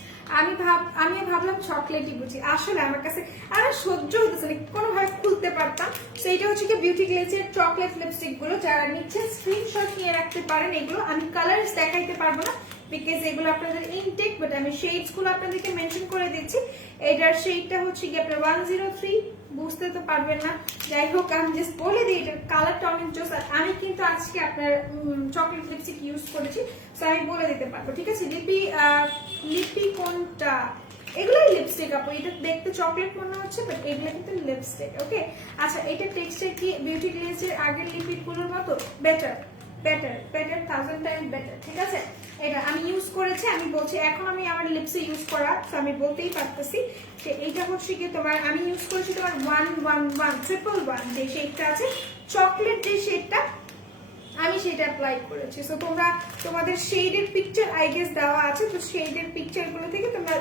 আমি ভাবলাম চকলেটই বুঝি, আসলে আমার কাছে আর সহ্য হতেছে না, কোনোভাবে খুলতে পারতাম। তো এটা হচ্ছে কি বিউটি গ্লেজের চকলেট লিপস্টিক গুলো, যারা নিচ্ছে স্ক্রিনশট নিয়ে রাখতে পারেন। এগুলো আমি কালার্স দেখাইতে পারবো না বিকজ এগুলো আপনাদের ইনটেক, বাট আমি শেডস গুলো আপনাদেরকে মেনশন করে দিচ্ছি। এটার শেডটা হচ্ছে কি আপনার 103, বুঝতে তো পারবেন না, যাই হোক আমি জাস্ট বলে দিই এটার কালারটা অনেক জোস। আর আমি কিন্তু আজকে আপনার চকলেট লিপস্টিক ইউজ করেছি, তো আমি বলে দিতে পারবো, ঠিক আছে। লিপি কোনটা? এগুলোই লিপস্টিক আপু, এটা দেখতে চকলেট মনে হচ্ছে বাট এগুলো কিন্তু লিপস্টিক। ওকে, আচ্ছা এটা টেক্সচার কি বিউটি গ্লেজের আগের লিপিড গুলোর মতো? Better better better 1000 time better, ঠিক আছে। এটা আমি ইউজ করেছি, আমি বলছি এখন আমি আমার লিপসে ইউজ করা, তো আমি বলতেই পারতেছি যে এইটা হচ্ছে কি তোমার, আমি ইউজ করেছি তোমার 111 যে শেডটা আছে, চকলেট যে শেডটা, আমি সেটা অ্যাপ্লাই করেছি। সো তোমরা তোমাদের শেডের পিকচার আই গেস দেওয়া আছে, তো শেডের পিকচার গুলো থেকে তোমরা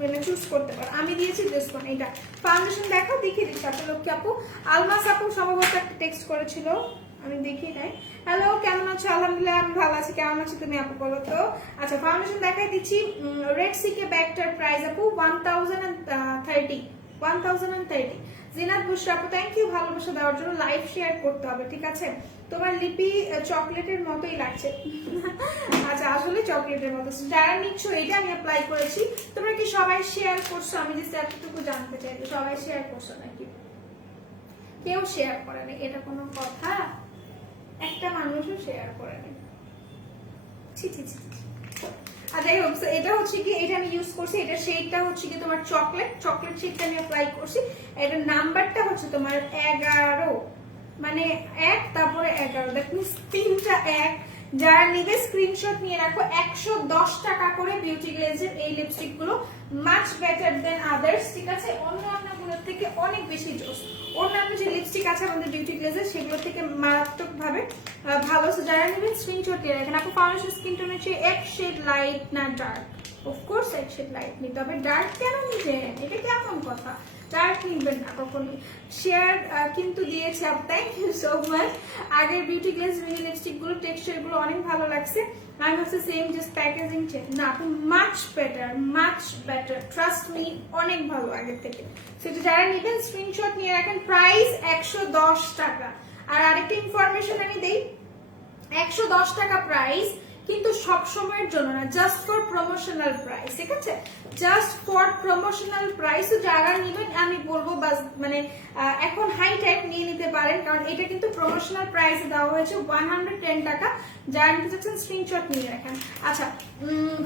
মানে চুজ করতে পারো। আমি দিয়েছি দিস ওয়ান। এটা ফাউন্ডেশন দেখো, দেখিয়ে দিচ্ছি আপনার লক্ষ্মী আপু। আলমাস আপু সম্ভবত একটা টেক্সট করেছিল, আমি দেখি নাই। হ্যালো, কেমন আছো? আলহামদুলিল্লাহ আমি ভালো আছি, কেমন আছো তুমি আপু বলো তো? আচ্ছা ফাউন্ডেশন দেখাই দিচ্ছি। রেড সিকে ব্যাগটার প্রাইস আপু 1030। জিনাত বুশরা আপু থ্যাংক ইউ ভালোবাসা দেওয়ার জন্য। লাইভ শেয়ার করতে হবে, ঠিক আছে। তোমার লিপি চকলেটের মতোই লাগছে। আচ্ছা আসলে চকলেটের মতো। যারা নিচ্ছ এটা আমি অ্যাপ্লাই করেছি, তোমরা কি সবাই শেয়ার করছো? আমি জাস্ট এতটুকু জানতে চাই, সবাই শেয়ার করছো নাকি? কেউ শেয়ার করে না, এটা কোনো কথা? একটা মানুষও শেয়ার করে না। ছি ছি ছি। আর যাই হোক, এটা হচ্ছে কি, এটা আমি ইউজ করছি, এটা শেডটা হচ্ছে কি তোমার চকলেট শেডটা আমি অ্যাপ্লাই করছি। এটার নাম্বারটা হচ্ছে তোমার 11, মানে 1 তারপরে 11, দ্যাট মিন্স 3টা 1। যারা নিবে স্ক্রিনশট নিয়ে রাখো। 110 টাকা করে বিউটি গ্লেজের এই লিপস্টিক গুলো, মাচ বেটার দেন আদার্স, ঠিক আছে। অন্যান্য গুলোর থেকে অনেক বেশি জোস। অন্যান্য যে লিপস্টিক আছে আমাদের বিউটি গ্লেজের, সেগুলো থেকে মারাত্মক ভাবে ভালো। যারা নিবেন স্ক্রিনশট নিয়ে রাখেন। আপু ফাউন্ডেশন স্কিন টোন হচ্ছে এক শেড লাইট না ডার্ক? অফকোর্স এক শেড লাইট নিতে হবে, ডার্ক কেন নিবেন? এটা কেমন কথা? ডার্ক নিবেন না কখনোই। শেয়ার কিন্তু দিয়েছে up, thank you so much. আগের বিউটি গ্লেজ মিনি লিপস্টিক গুলো টেক্সচার গুলো অনেক ভালো লাগছে। আমি হচ্ছে সেম জাস্ট প্যাকেজিং চেক না আপু, মাচ বেটার ট্রাস্ট মি, অনেক ভালো আগের থেকে। সেটা যারা নিবেন স্ক্রিনশট নিয়ে রাখেন। প্রাইস 110 টাকা। আর আরেকটা ইনফরমেশন আমি দেই, 110 টাকা প্রাইস, কিন্তু সব সময়ের জন্য না, জাস্ট ফর প্রমোশনাল প্রাইস, ঠিক আছে। Just for promotional price. যারা নিবেন আমি বলবো মানে এখন হাই টাইপ নিয়ে নিতে পারেন, কারণ এটা কিন্তু প্রমোশনাল প্রাইসে দেওয়া হয়েছে 110 টাকা। যারা নিতে চাচ্ছেন স্ক্রিনশট নিয়ে রাখেন। আচ্ছা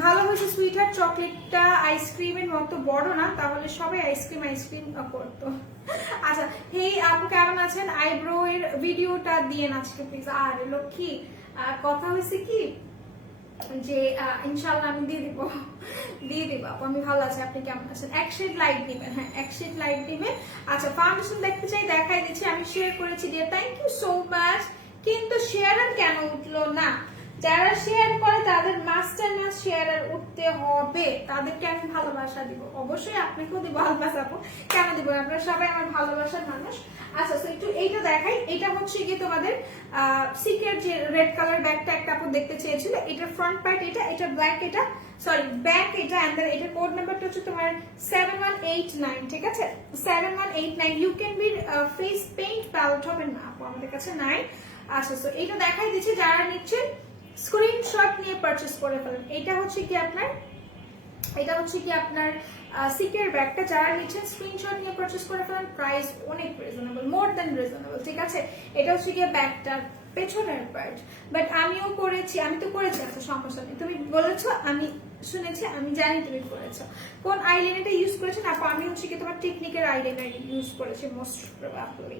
ভালো হয়েছে সুইটার, চকলেটটা আইসক্রিমের মতো বড় না, তাহলে সবাই আইসক্রিম করতো। আচ্ছা হেই আপু কেমন আছেন? আইব্রো এর ভিডিওটা দিয়ে আজকে প্লিজ। আর লক্ষ্মী কথা হয়েছে কি যে ইনশাআল্লাহ আমি দিয়ে দিব আপু। আমি ভালো আছি, আপনি কেমন আছেন? এক শেড লাইট দিবেন, হ্যাঁ এক শেড লাইট দিবেন। আচ্ছা ফাউন্ডেশন দেখতে চাই, দেখাই দিচ্ছি। আমি শেয়ার করেছি দিয়ে, থ্যাংক ইউ সো মাচ। কিন্তু শেয়ার আর কেন উঠলো না? যারা শেয়ার করে তাদের মাস্টার শেয়ার আর উঠতে হবে, তাদেরকে আমি ভালোবাসা দিব, অবশ্যই আপনাকেও দিব ভালোবাসা আপু। কেন দিব? আপনারা সবাই আমার ভালোবাসার মানুষ। আচ্ছা একটু এইটা দেখাই। এটা হচ্ছে কি তোমাদের সিক্রেট যে রেড কালার ব্যাগটা একটা আপু দেখতে চেয়েছিল, এটার ফ্রন্ট পার্ট এটা ব্ল্যাক, এটা সরি ব্যাক এটা, এন্ড দেন এটার কোড নাম্বারটা হচ্ছে তোমার 7189, ঠিক আছে 7189। You can be face paint palette হবে না আপু, আমাদের কাছে নাই। আচ্ছা সো এটা দেখাই দিচ্ছি, যারা নিচ্ছেন স্ক্রিনশট নিয়ে পারচেজ করে ফেলেন। এটা হচ্ছে কি আপনার সিকের ব্যাগটা, যারা নিচ্ছেন স্ক্রিনশট নিয়ে পারচেজ করে ফেলেন। প্রাইস অনেক রিজনেবল, মোর দেন রিজনেবল, ঠিক আছে। এটা হচ্ছে কি ব্যাগটার পেছনের পার্ট, বাট আমি তো করেছি। আচ্ছা সমস্যা নেই, তুমি বলেছো, আমি শুনেছি, আমি জানি তুমি করেছো। কোন আইলাইনারটা ইউজ করেছেন আপু? আমি হচ্ছে কি তোমার টেকনিকের আইলাইনার ইউজ করেছি, মোস্ট প্রবাবলি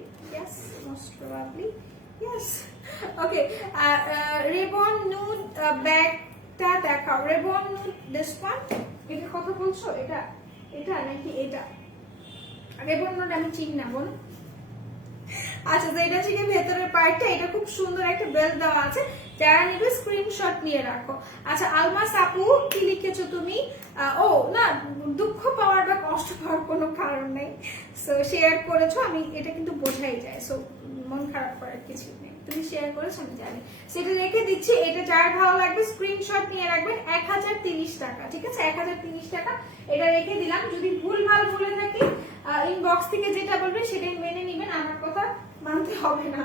ইয়েস। ওকে রেবন নুড ব্যাগটা দেখাও। রেবন নুড দিস ওয়ান, এটার কথা বলছো? এটা নাকি এটা? রেবন নুড আমি চিনি না বোন। আচ্ছা তো এটা হচ্ছে ভেতরের পার্টটা, এটা খুব সুন্দর একটা বেল্ট দেওয়া আছে। যারা নিবে স্ক্রিনশট নিয়ে রাখো। আচ্ছা আলমাস আপু কি লিখেছো তুমি? ও না, দুঃখ পাওয়ার বা কষ্ট পাওয়ার কোনো কারণ নেই। সো শেয়ার করেছো, আমি এটা কিন্তু বোঝাই যায়, সো মন খারাপ করার কিছু নেই। তুমি শেয়ার করেছো আমি জানি, সেটা রেখে দিচ্ছি। এটা যার ভালো লাগবে স্ক্রিনশট নিয়ে রাখবেন। 1030 টাকা, ঠিক আছে, 1030 টাকা এটা রেখে দিলাম। যদি ভুলভাল বলে থাকি ইনবক্স থেকে যেটা বলবেন সেটাই মেনে নেবেন, আমার কথা মানতে হবে না।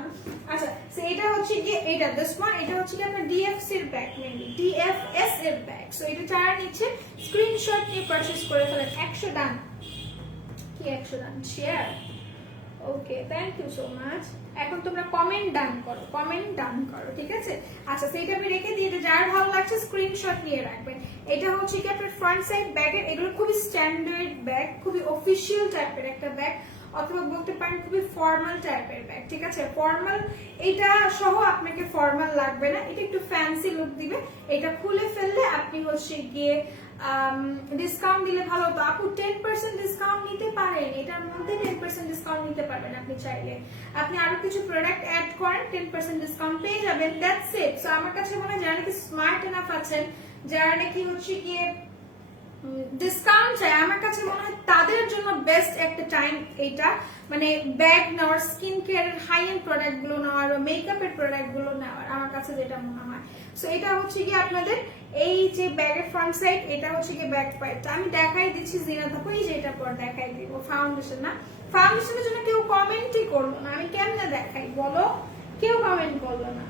আচ্ছা, সো এটা হচ্ছে কি, এটা দিস ওয়ান, এটা হচ্ছে কি আপনার ডিএফসি এর ব্যাগ, মেনলি ডিএফএস এর ব্যাগ। সো এটা যারা নিচ্ছে স্ক্রিনশট নিয়ে পারচেজ করে ফেলেন। 100 ডান, কি 100 done share, okay, thank you so much. এখন তোমরা কমেন্ট ডান করো, কমেন্ট ডান করো, ঠিক আছে। আচ্ছা, সেইটা আমি রেখে দিই। এটা যার ভালো লাগছে স্ক্রিনশট নিয়ে রাখবেন। এটা হচ্ছে কি আপনার ফ্রন্ট সাইড ব্যাগের, এগুলো খুবই স্ট্যান্ডার্ড ব্যাগ, খুবই অফিসিয়াল টাইপের একটা ব্যাগ, অথবা বলতে পারেন খুবই ফর্মাল টাইপের ব্যাগ, ঠিক আছে। ফর্মাল এটা সহ আপনাকে ফর্মাল লাগবে না, এটা একটু ফ্যান্সি লুক দিবে। এটা খুলে ফেললে আপনি হচ্ছে গিয়ে ডিসকাউন্ট দিলে ভালো হতো আপু। 10% ডিসকাউন্ট নিতে পারেন, এটার মধ্যে 10% ডিসকাউন্ট নিতে পারবেন আপনি চাইলে। আপনি আরো কিছু প্রোডাক্ট অ্যাড করেন, 10% ডিসকাউন্ট পেয়ে যাবেন, দ্যাটস ইট। সো আমার কাছে মনে হয় যারা নাকি স্মার্ট এনাফ আছেন, যারা নাকি হচ্ছে গিয়ে ডিসকাউন্ট চাই, আমার কাছে মনে হয় তাদের জন্য বেস্ট একটা টাইম এটা, মানে ব্যাগ নেওয়ার, স্কিন কেয়ারের হাই এন্ড প্রোডাক্ট গুলো নেওয়ার, মেকআপের প্রোডাক্ট গুলো নেওয়ার, আমার কাছে যেটা মনে হয়। সো এটা হচ্ছে কি আপনাদের এই যে ব্যাগের ফ্রন্ট সাইড, এটা হচ্ছে কি ব্যাক পার্টটা আমি দেখাই দিচ্ছি। জিনাত আপু এই যে এটা পর দেখাই দিব। ফাউন্ডেশন না, ফাউন্ডেশনের জন্য কেউ কমেন্টই করলো না, আমি কেমনে দেখাই বলো, কেউ কমেন্ট করলো না।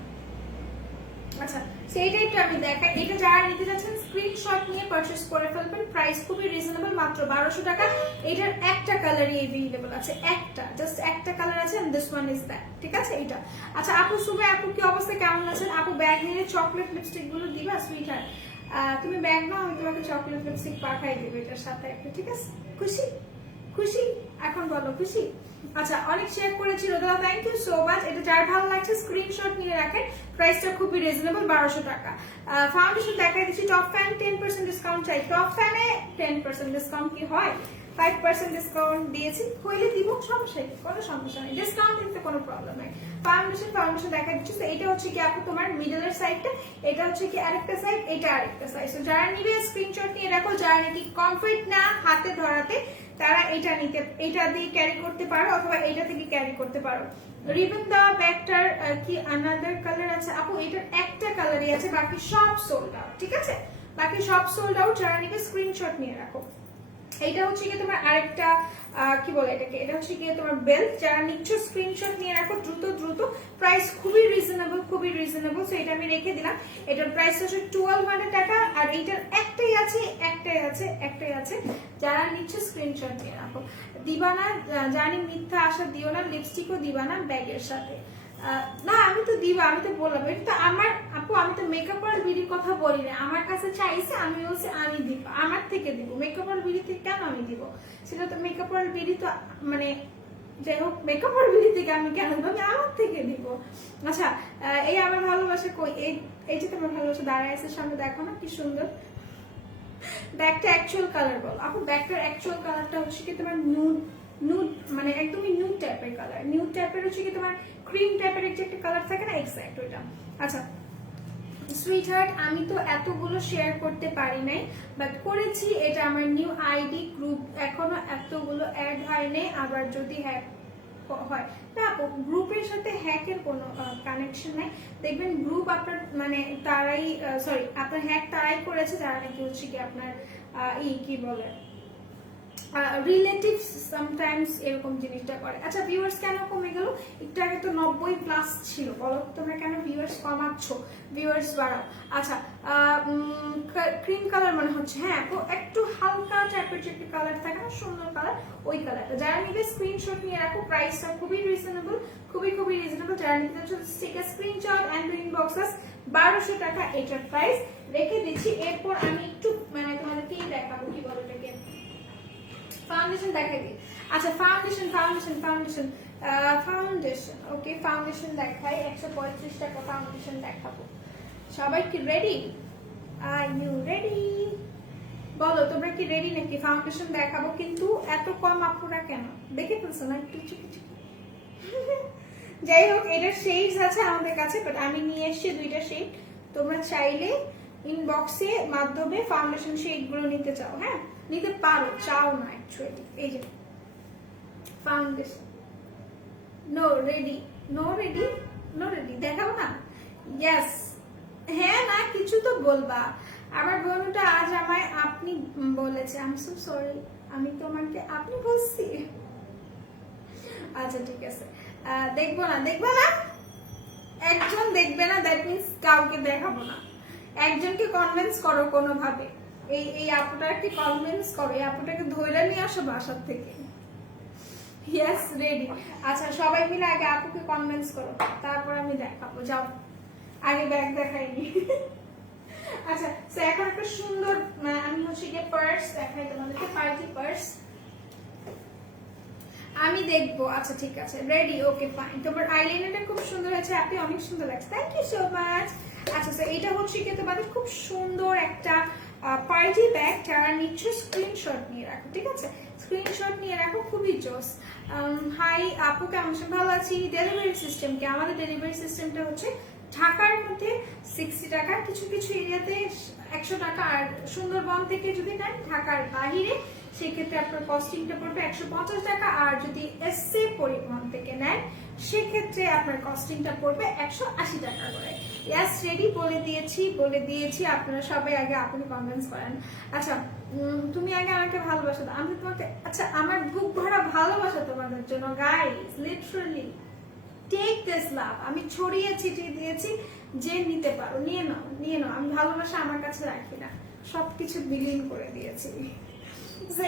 আচ্ছা, সেইটাই একটু আমি দেখাই। এটা যারা নিতে যাচ্ছেন স্ক্রিনশট নিয়ে পারচেজ করে ফেলবেন। প্রাইস খুবই রিজনেবল, মাত্র 1200 টাকা। এটার একটা কালারই अवेलेबल আছে, একটা, জাস্ট একটা কালার আছে, and this one is that, ঠিক আছে এটা। আচ্ছা আপু, সুবে আপু কি অবস্থা, কেমন আছেন আপু? ব্যাগ নিয়ে চকলেট লিপস্টিক গুলো দিবা সুইটহার্ট? তুমি ব্যাগ নাও, আমি তোমাকে চকলেট লিপস্টিক পাঠাই দেব এটার সাথে একটা, ঠিক আছে? খুশি খুশি এখন বলো খুশি? আচ্ছা, অনেক শেয়ার করেছি রোদেলা, থ্যাংক ইউ সো মাচ। এটা যার ভালো লাগছে স্ক্রিনশট নিয়ে রাখেন, প্রাইসটা খুবই রিজনেবল, 1200 টাকা। ফাউন্ডেশন দেখাই দিচ্ছি, টপ ফ্যান 10% ডিসকাউন্ট চাই। টপ ফ্যানে 10% ডিসকাউন্ট কি হয়? 5% ডিসকাউন্ট দিয়েছি, হইলে দিব, সমস্যা নেই, কোনো সমস্যা নেই, ডিসকাউন্ট দিতে কোনো প্রবলেম নাই। ফাউন্ডেশন দেখা দিচ্ছি। তো এটা হচ্ছে কি আপু তোমার মিডলের সাইডটা, এটা হচ্ছে কি আরেকটা সাইড, এটা আরেকটা সাইড। সো যারা নিবে স্ক্রিনশট নিয়ে রাখো, যারা নাকি কমফর্ট না হাতে ধরাতে, তারা এটা নিতে, এটা দিয়ে ক্যারি করতে পারো, অথবা এটা থেকে ক্যারি করতে পারো। রিবন দেওয়া ব্যাগটার কি আনাদার কালার আছে আপু? এটার একটা কালারই আছে, বাকি সব সোল্ড আউট, ঠিক আছে, বাকি সব সোল্ড আউট। যারা নিবে স্ক্রিনশট নিয়ে রাখো। এটা হচ্ছে কি তোমার আরেকটা কি বলে এটাকে, এটা হচ্ছে কি তোমার বেল্ট। যারা নিচ্ছ স্ক্রিনশট নিয়ে রাখো দ্রুত দ্রুত, প্রাইস খুবই রিজনেবল, খুবই রিজনেবল। সো এটা আমি রেখে দিলাম। এটার প্রাইস হচ্ছে 1200 টাকা, আর এইটার একটাই আছে, একটাই আছে, একটাই আছে। যারা নিচ্ছ স্ক্রিনশট নিয়ে রাখো। দিবা না, জানি মিথ্যা আশা দিও না, লিপস্টিকও দিবা না ব্যাগের সাথে। না আমি তো দিব, আমি তো বললাম, এটা তো আমার আপু, আমি তো মেকআপ আর বিড়ির কথা বলি না। আমার কাছে চাইছে, আমি বলছি আমি দিব, আমার থেকে দিব। মেকআপ আর বিড়ি থেকে কেন আমি দিব? সেটা তো মেকআপ আর বিড়ি তো মানে যাই হোক, মেকআপ আর বিড়ি থেকে আমি কেন দিব, আমি আমার থেকে দিব। আচ্ছা, এই আমার ভালোবাসা কই, এই যে তোমার ভালোবাসা দাঁড়ায় আছে সামনে, দেখো না কি সুন্দর ব্যাগটা। অ্যাকচুয়াল কালার বল আপু, ব্যাগটার অ্যাকচুয়াল কালারটা হচ্ছে কি তোমার নুড, নুড মানে একদমই নুড টাইপের কালার। নিউড টাইপের হচ্ছে কি তোমার ক্রিম টাইপের একটা কালার থাকে না, এক্স্যাক্ট ওইটা। আচ্ছা সুইটহার্ট, আমি তো এতগুলো শেয়ার করতে পারি নাই, বাট করেছি, এটা আমার নিউ আইডি গ্রুপ, এখনো এতগুলো অ্যাড হয়নি। আবার যদি হ্যাক হয় না, গ্রুপের সাথে হ্যাকের কোনো কানেকশন নাই। দেখবেন গ্রুপ আপনার মানে তারাই, সরি আপনার হ্যাক তারাই করেছে যারা নাকি হচ্ছে কি আপনার কি বলে রিলেটিভস সামটাইমস এরকম জিনিসটা করে। আচ্ছা ভিউয়ার্স কেন কমে গেল? একটু আগে তো 90+ ছিল, বলো তোমরা কেন ভিউয়ার্স কমাচ্ছ? ভিউয়ার্স বাড়াও। আচ্ছা ক্রিম কালার মনে হচ্ছে, হ্যাঁ একটু হালকা টাইপের যে কালার থাকে না, সুন্দর কালার, ওই কালারটা। যারা নিবে স্ক্রিনশট নিয়ে রাখো, প্রাইসটা খুবই রিজনেবল, খুবই খুবই রিজনেবল। যারা নিতে চাচ্ছ take a screenshot and inbox us. 1200 টাকা এটার প্রাইস রেখে দিচ্ছি। এরপর আমি একটু মানে তোমাদেরকে দেখাবো, কি বলে এটাকে, ফাউন্ডেশন দেখাই দিই। আচ্ছা ফাউন্ডেশন ওকে, ফাউন্ডেশন দেখাই। 135 টাকা ফাউন্ডেশন দেখাবো। সবাই কি রেডি? Are you ready? বলো তোমরা কি রেডি নাকি? ফাউন্ডেশন দেখাবো, কিন্তু এত কম আপুরা কেন? দেখে ফেলছো না একটু কিছু? যাই হোক, এটার শেডস আছে আমাদের কাছে, বাট আমি নিয়ে এসেছি 2টা শেড। তোমরা চাইলে ইনবক্সে মাধ্যমে ফাউন্ডেশন শেড গুলো নিতে চাও, হ্যাঁ নিতে পারো, চাও না অ্যাকচুয়ালি। এই যে foundation, no ready no ready, দেখাবো না? ইয়েস, হ্যাঁ না কিছু তো বলবা। আমার বোনটা আজ আমায় আপনি বলেছে, আই এম সো সরি, আমি তোমাকে আপনি বলছি। আচ্ছা ঠিক আছে, দেখবো না, দেখবো না, একজন দেখবে না দ্যাট মিন্স কাউকে দেখাবো না। একজনকে কনভিন্স করো কোনোভাবে, এই আপুটাকে কনভিন্স করো, এই আপুটাকে ধরে নিয়ে আসো বাসার থেকে। Yes ready. আচ্ছা সবাই মিলে আগে আপুকে কনভিন্স করো, তারপর আমি দেখাবো। যাও, আগে ব্যাগ দেখাইনি। আচ্ছা সো এখন একটা সুন্দর আমি হচ্ছে গিয়ে পার্স দেখাই তোমাদেরকে, পার্টি পার্স আমি দেখবো। আচ্ছা ঠিক আছে, রেডি, ওকে ফাইন। তোমার আইলাইনারটা খুব সুন্দর হয়েছে, আপনি অনেক সুন্দর লাগছে, থ্যাংক ইউ সো মাচ। আচ্ছা স্যার এটা হচ্ছে কি তোমাদের খুব সুন্দর একটা পার্টি ব্যাগ, যারা নিচ্ছ স্ক্রিনশট নিয়ে রাখো, ঠিক আছে? স্ক্রিনশট নিয়ে রাখো, খুবই জোস। হাই আপু, কেমন আছেন? ভালো আছি। ডেলিভারি সিস্টেম কি? আমাদের ডেলিভারি সিস্টেমটা হচ্ছে ঢাকার মধ্যে 60 টাকা, কিছু কিছু এরিয়াতে 100 টাকা, আর সুন্দরবন থেকে যদি নেন ঢাকার বাহিরে সেক্ষেত্রে আপনার কস্টিংটা পড়বে 150 টাকা, আর যদি এসসি পরিবহন থেকে নেন সেক্ষেত্রে আপনার কস্টিংটা পড়বে 180 টাকা করে। ইয়াস রেডি, বলে দিয়েছি আপনারা সবাই আগে আপনি কনভিন্স করেন। আচ্ছা তুমি আগে আমাকে ভালোবাসা দাও, আমি তোমাকে, আচ্ছা আমার বুক ভরা ভালোবাসা তোমাদের জন্য guys, literally take this love. আমি ছড়িয়ে ছিটিয়ে দিয়েছি, যে নিতে পারো নিয়ে নাও, নিয়ে নাও। আমি ভালোবাসা আমার কাছে রাখি না, সবকিছু বিলীন করে দিয়েছি।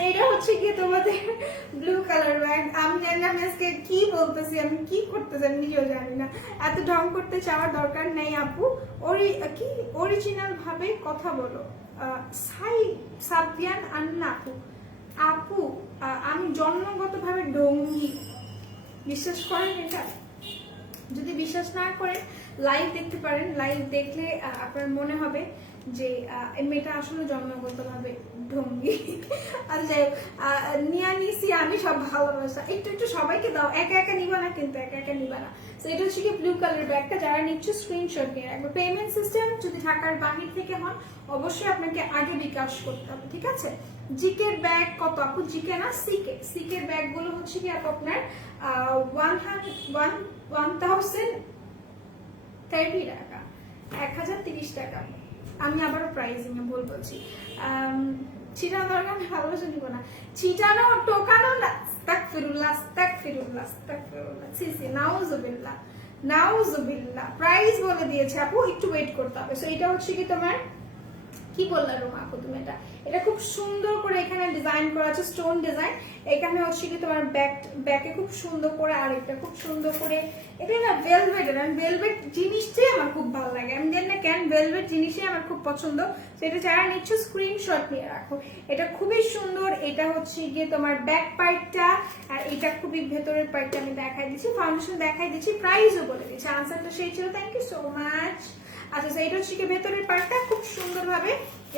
এটা হচ্ছে কি তোমাদের ব্লু কালার ব্যাগ। আমি জানি না আমি আজকে কি বলতেছি, আমি কি করতেছি আমি নিজেও জানি না। এত ঢং করতে চাওয়ার দরকার নেই আপু, কি অরিজিনাল ভাবে কথা বলো। সাবিয়ান আন্না আপু, আপু আমি জন্মগতভাবে ডঙ্গি, বিশ্বাস করেন এটা? যদি বিশ্বাস না করেন লাইভ দেখতে পারেন, লাইভ দেখলে আপনার মনে হবে যে মেয়েটা আসলে জন্মগতভাবে ঢঙ্গি। আর যাই নিয়ে নিছি আমি সব ভালোবাসা, একটু একটু সবাইকে দাও, একা একা নিবা না কিন্তু, একা একা নিবা না। তো এটা হচ্ছে কি ব্লু কালার ব্যাগটা, যারা নিচ্ছ স্ক্রিনশট নিয়ে রাখবে। পেমেন্ট সিস্টেম যদি ঢাকার বাহির থেকে হন অবশ্যই আপনাকে আগে বিকাশ করতে হবে, ঠিক আছে? জিকের ব্যাগ কত আপু? জিকে না, সিকের ব্যাগ গুলো হচ্ছে কি আপনার 1030 টাকা, 1030 টাকা। আমি আবারও প্রাইসিং এ ভুল বলছি। চিটানো দরকার, আমি ভালোবাসা নিব না, চিটানো টোকানো না। নাউজুবিল্লাহ প্রাইস বলে দিয়েছে আপু, একটু ওয়েট করতে হবে। সো এটা হচ্ছে কি তোমার কি বললা রুমা আপু তুমি, এটা খুব সুন্দর করে এখানে ডিজাইন করা আছে, স্টোন ডিজাইন। এখানে হচ্ছে কি তোমার ব্যাকে খুব সুন্দর করে, আর এটা খুব সুন্দর করে, এটা না ভেলভেট, ভেলভেট জিনিসটাই আমার খুব ভালো লাগে, আমি জানি না কেন, ভেলভেট জিনিসই আমার খুব পছন্দ। সেটা যারা নিচ্ছ স্ক্রিনশট নিয়ে রাখো, এটা খুবই সুন্দর। এটা হচ্ছে গিয়ে তোমার ব্যাক পার্টটা, আর এটা খুবই ভেতরের পার্টটা আমি দেখাই দিচ্ছি, ফাউন্ডেশন দেখাই দিচ্ছি, প্রাইসও বলে দিচ্ছি। আনসারটা সেই ছিল, থ্যাংক ইউ সো মাচ। আচ্ছা এটা হচ্ছে কি ভেতরের পার্টটা খুব সুন্দরভাবে,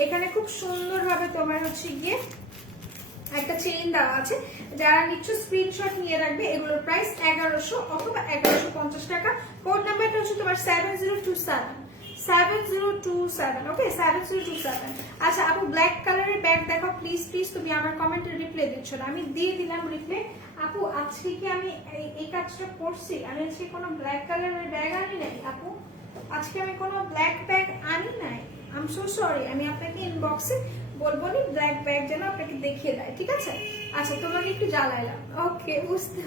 এখানে খুব সুন্দরভাবে তোমার হচ্ছে গিয়ে একটা চেইন দেওয়া আছে। যারা নিচ্ছ স্ক্রিনশট নিয়ে রাখবে, এগুলোর প্রাইস 1100 অথবা 1150 টাকা। কোড নাম্বারটা হচ্ছে তোমার 7027, ওকে 7027। আচ্ছা আপু ব্ল্যাক কালারের ব্যাগ দেখাও প্লিজ, তুমি আমার কমেন্টে রিপ্লাই দিচ্ছ না, আমি দিয়ে দিলাম রিপ্লাই। আপু আজকে কি আমি এই কাজটা করছি? আমি আজকে কোনো ব্ল্যাক কালারের ব্যাগ আনি নাই আপু, আজকে আমি কোনো ব্ল্যাক ব্যাগ আনি নাই, আই এম সো সরি। আমি আপনাকে ইনবক্সে বলবো নি ব্ল্যাক ব্যাগ যেন আপনাকে দেখিয়ে দেয়, ঠিক আছে? আচ্ছা তোমাকে একটু জ্বালাইলাম, ওকে বুঝতে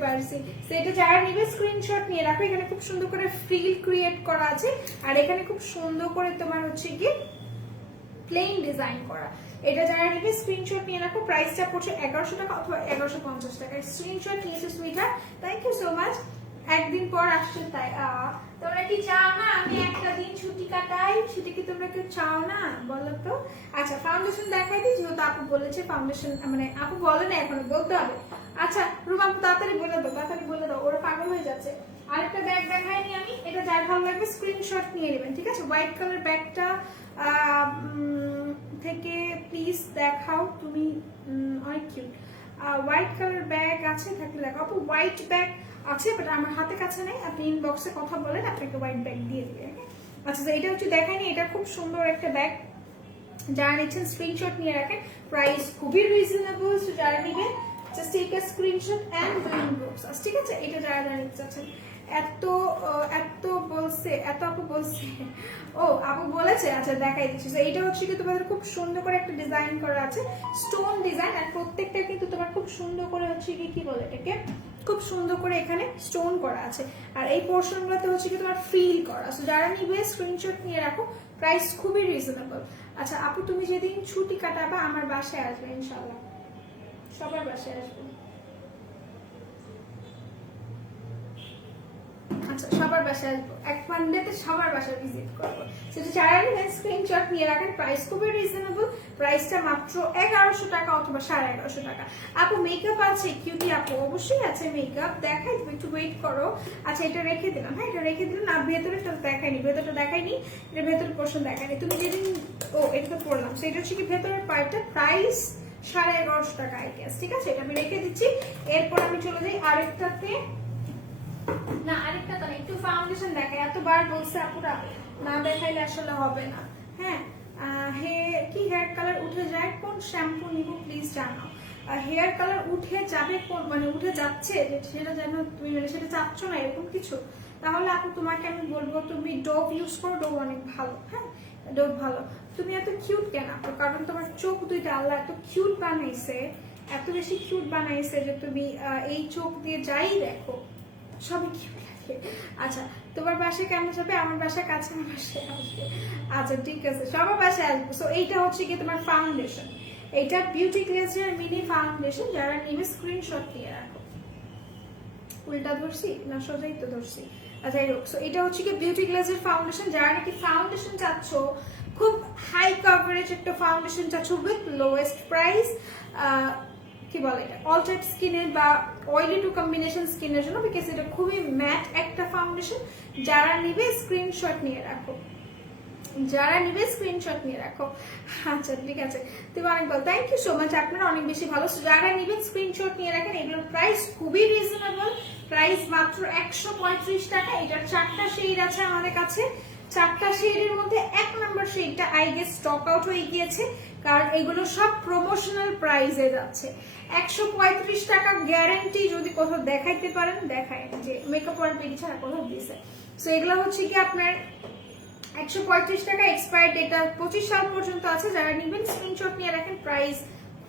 পারছি। সেটা যারা নিবে স্ক্রিনশট নিয়ে রাখো, এখানে খুব সুন্দর করে ফ্রিল ক্রিয়েট করা আছে, আর এখানে খুব সুন্দর করে তোমার হচ্ছে কি প্লেন ডিজাইন করা। এটা যারা নিবে স্ক্রিনশট নিয়ে রাখো, প্রাইসটা পড়ছে 1100 টাকা অথবা 1150 টাকা। স্ক্রিনশট নিয়েছে সুইটার, থ্যাংক ইউ সো মাচ। একদিন পর আসছে তাই তোমরা কি চাও না আমি একটা দিন ছুটি কাটাই? সেটা কি তোমরা কেউ চাও না বলো তো? আচ্ছা ফাউন্ডেশন দেখাই দিই, যেহেতু আপু বলেছে ফাউন্ডেশন, মানে আপু বলে না এখনো, বলতে হবে। আচ্ছা রুমা আপু তাড়াতাড়ি বলে দাও, ওরা পাগল হয়ে যাচ্ছে। আরেকটা ব্যাগ দেখাইনি আমি, এটা যার ভালো লাগবে স্ক্রিনশট নিয়ে নেবেন, ঠিক আছে? হোয়াইট কালার ব্যাগটা থেকে প্লিজ দেখাও তুমি, অনেক কিউট। হোয়াইট কালার ব্যাগ আছে থাকলে দেখো আপু, হোয়াইট ব্যাগ আছে বাট আমার হাতে কাছে নেই, আপনি ইনবক্সে কথা বলেন, আপনাকে হোয়াইট ব্যাগ দিয়ে দিবে। আচ্ছা এটা হচ্ছে দেখাইনি, এটা খুব সুন্দর একটা ব্যাগ, যারা নিচ্ছেন স্ক্রিনশট নিয়ে রাখেন, প্রাইস খুবই রিজনেবল। যারা নিবেন just take a screenshot and do inbox, ঠিক আছে? এটা যারা নিতে চাচ্ছেন এত এত বলছে, এত আপু বলছে, ও আপু বলেছে, আচ্ছা দেখাই দিচ্ছি। তো এটা হচ্ছে কি তোমাদের খুব সুন্দর করে একটা ডিজাইন করা আছে, স্টোন ডিজাইন, আর প্রত্যেকটা কিন্তু তোমার খুব সুন্দর করে হচ্ছে কি বলে এটাকে, খুব সুন্দর করে এখানে স্টোন করা আছে। আর এই পোর্শন গুলোতে হচ্ছে কি তোমার ফিল করা। সো যারা নিবে স্ক্রিনশট নিয়ে রাখো, প্রাইস খুবই রিজনেবল। আচ্ছা আপু তুমি যেদিন ছুটি কাটাবা আমার বাসায় আসবে ইনশাআল্লাহ, সবার বাসায় আসবে। আচ্ছা সবার বাসায় আসবো, এক মানডেতে সবার বাসায় ভিজিট করবো। সেটা যারা নেবেন স্ক্রিনশট নিয়ে রাখেন, প্রাইস খুবই রিজনেবল, প্রাইসটা মাত্র 1100 টাকা অথবা 1150 টাকা। আপু মেকআপ আছে কিউটি আপু? অবশ্যই আছে মেকআপ, দেখাই তুমি একটু ওয়েট করো। আচ্ছা এটা রেখে দিলাম, হ্যাঁ এটা রেখে দিলাম। আর ভেতরেটা দেখাইনি, ভেতরটা দেখাইনি, এটা ভেতরের পোর্শন দেখাইনি। তুমি যেদিন, ও এটা তো পড়লাম, সেটা হচ্ছে কি ভেতরের পার্টটা, প্রাইস 1150 টাকা আই গেস। ঠিক আছে, এটা আমি রেখে দিচ্ছি। এরপর আমি চলে যাই আরেকটাতে, না আরেকটা তো একটু ফাউন্ডেশন দেখাই, এতবার বলছে আপুরা না দেখাইলে আসলে হবে না। হ্যাঁ কি হেয়ার কালার উঠে যায়, কোন শ্যাম্পু নিব প্লিজ জানাও। হেয়ার কালার উঠে যাবে কোন, মানে উঠে যাচ্ছে সেটা যেন তুমি, মানে সেটা চাচ্ছ না এরকম কিছু, তাহলে আপু তোমাকে আমি বলবো তুমি ডোভ ইউজ করো, ডোভ অনেক ভালো। হ্যাঁ ডোভ ভালো। তুমি এত কিউট কেন আপু? কারণ তোমার চোখ দুইটা আল্লাহ এত কিউট বানাইছে, এত বেশি কিউট বানাইছে যে তুমি এই চোখ দিয়ে যাই দেখো সবই কিউট লাগে। আচ্ছা তোমার বাসায় কেমন যাবে? আমার বাসায় কাছে, আমার বাসায় আসবে। আচ্ছা ঠিক আছে, সবার বাসায় আসবে। সো এইটা হচ্ছে কি তোমার ফাউন্ডেশন, এটা বিউটি গ্লেজার মিনি ফাউন্ডেশন, যারা নিবে স্ক্রিনশট নিয়ে রাখো। উল্টা ধরছি না সোজাই তো ধরছি? আচ্ছা সো এটা হচ্ছে কি বিউটি গ্লেজার ফাউন্ডেশন, যারা নাকি ফাউন্ডেশন চাচ্ছ, খুব হাই কভারেজ একটা ফাউন্ডেশন চাচ্ছ উইথ লোয়েস্ট প্রাইস, কি বলে এটা, অল টাইপ স্কিনের বা অয়েলি টু কম্বিনেশন স্কিনের জন্য, বিকজ এটা খুবই ম্যাট একটা ফাউন্ডেশন। যারা নিবে স্ক্রিনশট নিয়ে রাখো, যারা নিবে স্ক্রিনশট নিয়ে রাখো। আচ্ছা ঠিক আছে, তুমি অনেক ভালো, থ্যাংক ইউ সো মাচ, আপনারা অনেক বেশি ভালো। যারা নিবেন স্ক্রিনশট নিয়ে রাখেন, এগুলোর প্রাইস খুবই রিজনেবল, প্রাইস মাত্র 135 টাকা। এটার 4টা শেড আছে আমাদের কাছে, 4টা শেডের মধ্যে 1 নাম্বার শেডটা আই গেস স্টক আউট হয়ে গিয়েছে, কারণ এগুলো সব প্রমোশনাল প্রাইসে যাচ্ছে। 135 টাকা গ্যারান্টি, যদি কোথাও দেখাইতে পারেন দেখায় যে মেকআপ ওয়ার্ল্ড পেজ ছাড়া কোথাও দিয়েছে। সো এগুলো হচ্ছে কি আপনার 135 টাকা, এক্সপায়ার ডেটা 25 সাল পর্যন্ত আছে। যারা নিবেন স্ক্রিনশট নিয়ে রাখেন, প্রাইস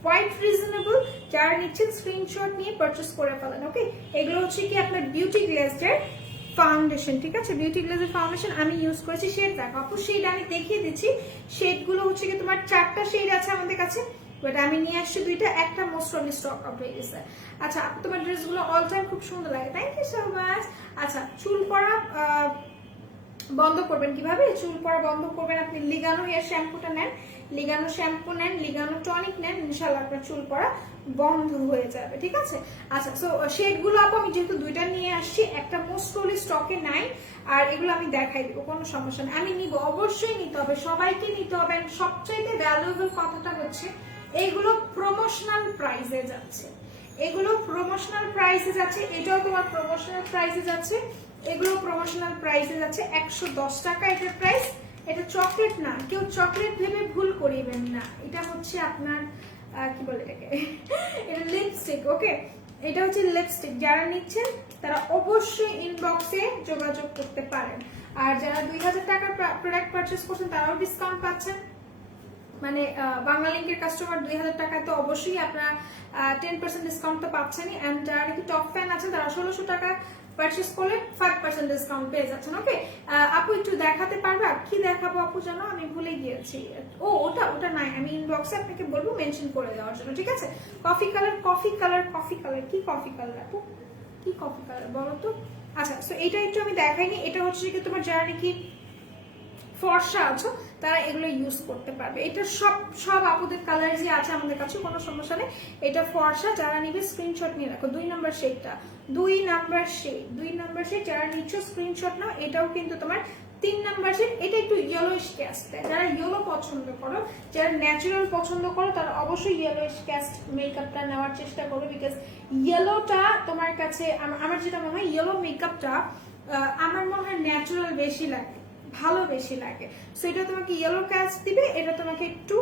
কোয়াইট রিজনেবল, যারা নিচ্ছেন স্ক্রিনশট নিয়ে পারচেজ করে ফেলেন। ওকে, এগুলো হচ্ছে কি আপনার বিউটি গ্লেজার ফাউন্ডেশন। ঠিক আছে, বিউটি গ্লেজার ফাউন্ডেশন আমি ইউজ করেছি। শেড দেখো আপু, শেড আমি দেখিয়ে দিচ্ছি। শেড গুলো হচ্ছে কি তোমার 4টা শেড আছে আমাদের কাছে, বাট আমি নিয়ে আসছি 2টা, একটা মোস্ট অফলি স্টক আউট হয়ে গেছে। আচ্ছা আপু তোমার ড্রেসগুলো অল টাইম খুব সুন্দর লাগে, থ্যাংক ইউ সো মাচ। আচ্ছা চুল পড়া বন্ধ করবেন কিভাবে? চুল পড়া বন্ধ করবেন, আপনি লিগানো হেয়ার শ্যাম্পুটা নেন, লিগানো শ্যাম্পু নেন, লিগানো টনিক নেন, ইনশাআল্লাহ আপনার চুল পড়া বন্ধ হয়ে যাবে। ঠিক আছে, আচ্ছা সো শেডগুলো আপু আমি যেহেতু 2টা নিয়ে আসছি, একটা মোস্ট প্রবাবলি স্টকে নাই, আর এগুলো আমি দেখাই দেবো, কোনো সমস্যা নেই। আমি নিব, অবশ্যই নিতে হবে, সবাইকে নিতে হবে। সবচাইতে ভ্যালুয়েবল কথাটা হচ্ছে এইগুলো প্রমোশনাল প্রাইসে যাচ্ছে, এগুলো প্রমোশনাল প্রাইসে যাচ্ছে, এটাও তোমার প্রমোশনাল প্রাইসে যাচ্ছে, এগুলো প্রমোশনাল প্রাইসে যাচ্ছে 110 টাকা এটার প্রাইস। এটা চকলেট না, কেউ চকলেট ভেবে ভুল করিবেন না, এটা হচ্ছে আপনার কি বলে এটাকে, এটা লিপস্টিক। ওকে, এটা হচ্ছে লিপস্টিক, যারা নিচ্ছেন তারা অবশ্যই ইনবক্সে যোগাযোগ করতে পারেন। আর যারা 2000 টাকার প্রোডাক্ট পারচেস করছেন তারাও ডিসকাউন্ট পাচ্ছেন, মানে বাংলা লিঙ্কের কাস্টমার 2000 টাকা তো অবশ্যই আপনারা 10% ডিসকাউন্ট তো পাচ্ছেনই। অ্যান্ড যারা নাকি টপ ফ্যান আছেন তারা 1600 টাকা পারচেস করলে 5% ডিসকাউন্ট পেয়ে যাচ্ছেন। ওকে আপু একটু দেখাতে পারবা? কি দেখাবো আপু জানো, আমি ভুলে গিয়েছি। ও ওটা নাই, আমি ইনবক্সে আপনাকে বলবো মেনশন করে দেওয়ার জন্য। ঠিক আছে, coffee colour, coffee colour, coffee colour, কি কফি কালার আপু, কি কফি কালার বলো তো? আচ্ছা সো এটা একটু আমি দেখাইনি, এটা হচ্ছে কি তোমার যারা নাকি ফর্সা আছো তারা এগুলো ইউজ করতে পারবে। এটা সব আপুদের কালার যে আছে আমাদের কাছে, কোনো সমস্যা নেই। এটা ফর্সা, যারা নিবে স্ক্রিনশট নিয়ে রাখো। 2 নাম্বার শেডটা, 2 নাম্বার শেড যারা নিচ্ছ স্ক্রিনশট নাও। এটাও কিন্তু তোমার 3 নাম্বার শেড, এটা একটু ইয়েলোইশ ক্যাস্ট দেয়। যারা ইয়েলো পছন্দ করো, যারা ন্যাচারাল পছন্দ করো, তারা অবশ্যই ইয়েলোইশ ক্যাস্ট মেকআপটা নেওয়ার চেষ্টা করো, বিকজ ইয়েলোটা তোমার কাছে, আমার যেটা মনে হয় ইয়েলো মেকআপটা আমার মনে হয় ন্যাচারাল বেশি লাগে, ভালো বেশি লাগে। সো এটা তোমাকে ইয়েলো ক্যাস্ট দিবে, এটা তোমাকে একটু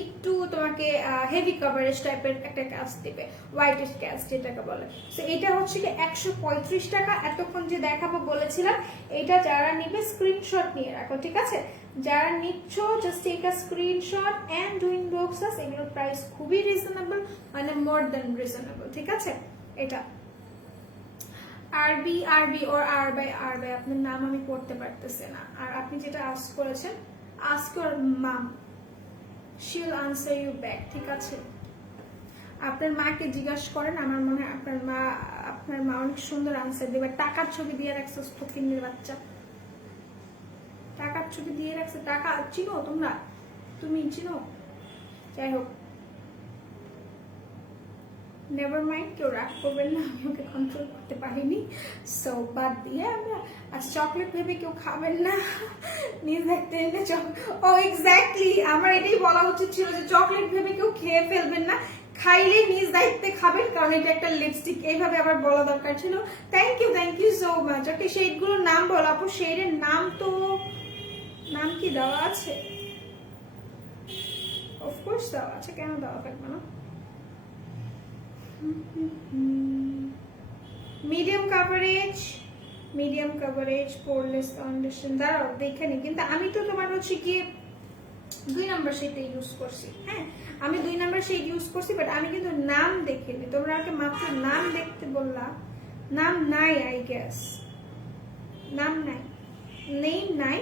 একটু তোমাকে হেভি কভারেজ টাইপের একটা ক্যাশ দিবে, হোয়াইট ক্যাশ যেটাকে বলে। তো এটা হচ্ছে কি 135 টাকা। এতক্ষণ যে দেখাবো বলেছিলাম, এটা যারা নিবে স্ক্রিনশট নিয়ে রাখো, ঠিক আছে? যারা নিচ্ছ just take a screenshot and do inbox us. এগুলোর প্রাইস খুবই রিজনেবল, মানে মোর দ্যান রিজনেবল, ঠিক আছে? এটা আরবি আরবি ওর আর বাই আপনার নাম আমি পড়তে পারতেছি না। আর আপনি যেটা আস্ক করেছেন, ask your mum, she'll answer you back, ঠিক আছে? আপনার মাকে জিজ্ঞাসা করেন, আমার মনে হয় আপনার মা অনেক সুন্দর আনসার দেবে। টাকার ছবি দিয়ে রাখছে ফকিন্নির বাচ্চা, টাকার ছবি দিয়ে রাখছে। টাকা চিনো তোমরা? তুমি চিনো? যাই হোক, নেভার মাইন্ড, কেউ রাগ করবেন না, আমি ওকে কন্ট্রোল করতে পারিনি। সো বাদ দিয়ে আমরা চকলেট ভেবে কেউ খাবেন না, নিজ দেখতে ও এক্স্যাক্টলি আমার এটাই বলা উচিত ছিল যে চকলেট ভেবে কেউ খেয়ে ফেলবেন না, খাইলে নিজ দায়িত্বে খাবেন, কারণ এটা একটা লিপস্টিক। এইভাবে আবার বলা দরকার ছিল। Thank you so much. Okay, শেডগুলোর নাম বলো আপু। শেডের নাম তো, নাম কি দেওয়া আছে? অফকোর্স দেওয়া আছে, কেন দেওয়া থাকবে না? Medium coverage poreless foundation. দাঁড়াও দেখে নি, কিন্তু আমি তো তোমার হচ্ছে কি 2 নাম্বার শেডটা ইউজ করছি। হ্যাঁ, আমি 2 নাম্বার শেড ইউজ করছি, বাট আমি কিন্তু নাম দেখিনি। তোমরা আমাকে মাত্র নাম দেখতে বললা, নাম নাই, আই গেস নাম নাই, নাই।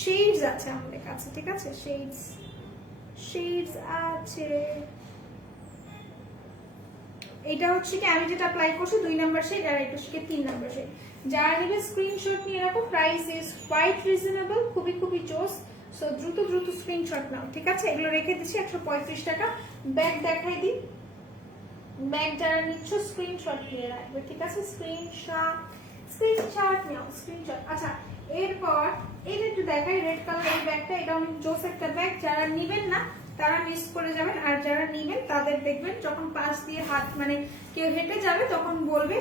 শেডস আছে আমাদের কাছে, ঠিক আছে? শেডস আছে। এটা হচ্ছে কি আমি যেটা অ্যাপ্লাই করছি 2 নাম্বার শেড, আর এটা হচ্ছে 3 নাম্বার শেড। যারা নেবে স্ক্রিনশট নিয়ে রাখো। প্রাইস ইজ কোয়াইট রিজনেবল, খুবই জোস। সো দ্রুত স্ক্রিনশট নাও, ঠিক আছে? এগুলো রেখে দিচ্ছি 135 টাকা। ব্যাগ দেখাই দিই। ব্যাগ যারা নিচ্ছ স্ক্রিনশট নিয়ে রাখবে, ঠিক আছে? স্ক্রিনশট নাও, স্ক্রিনশট। আচ্ছা, এরপর এটা একটু দেখাই, রেড কালার এই ব্যাগটা। এটা অনেক জোস একটা ব্যাগ। যারা নিবেন না তারা মিস করে যাবেন, আর যারা নিবেন তাদের দেখবেন যখন পাশ দিয়ে হাত মানে কেউ হেঁটে যাবে তখন বলবে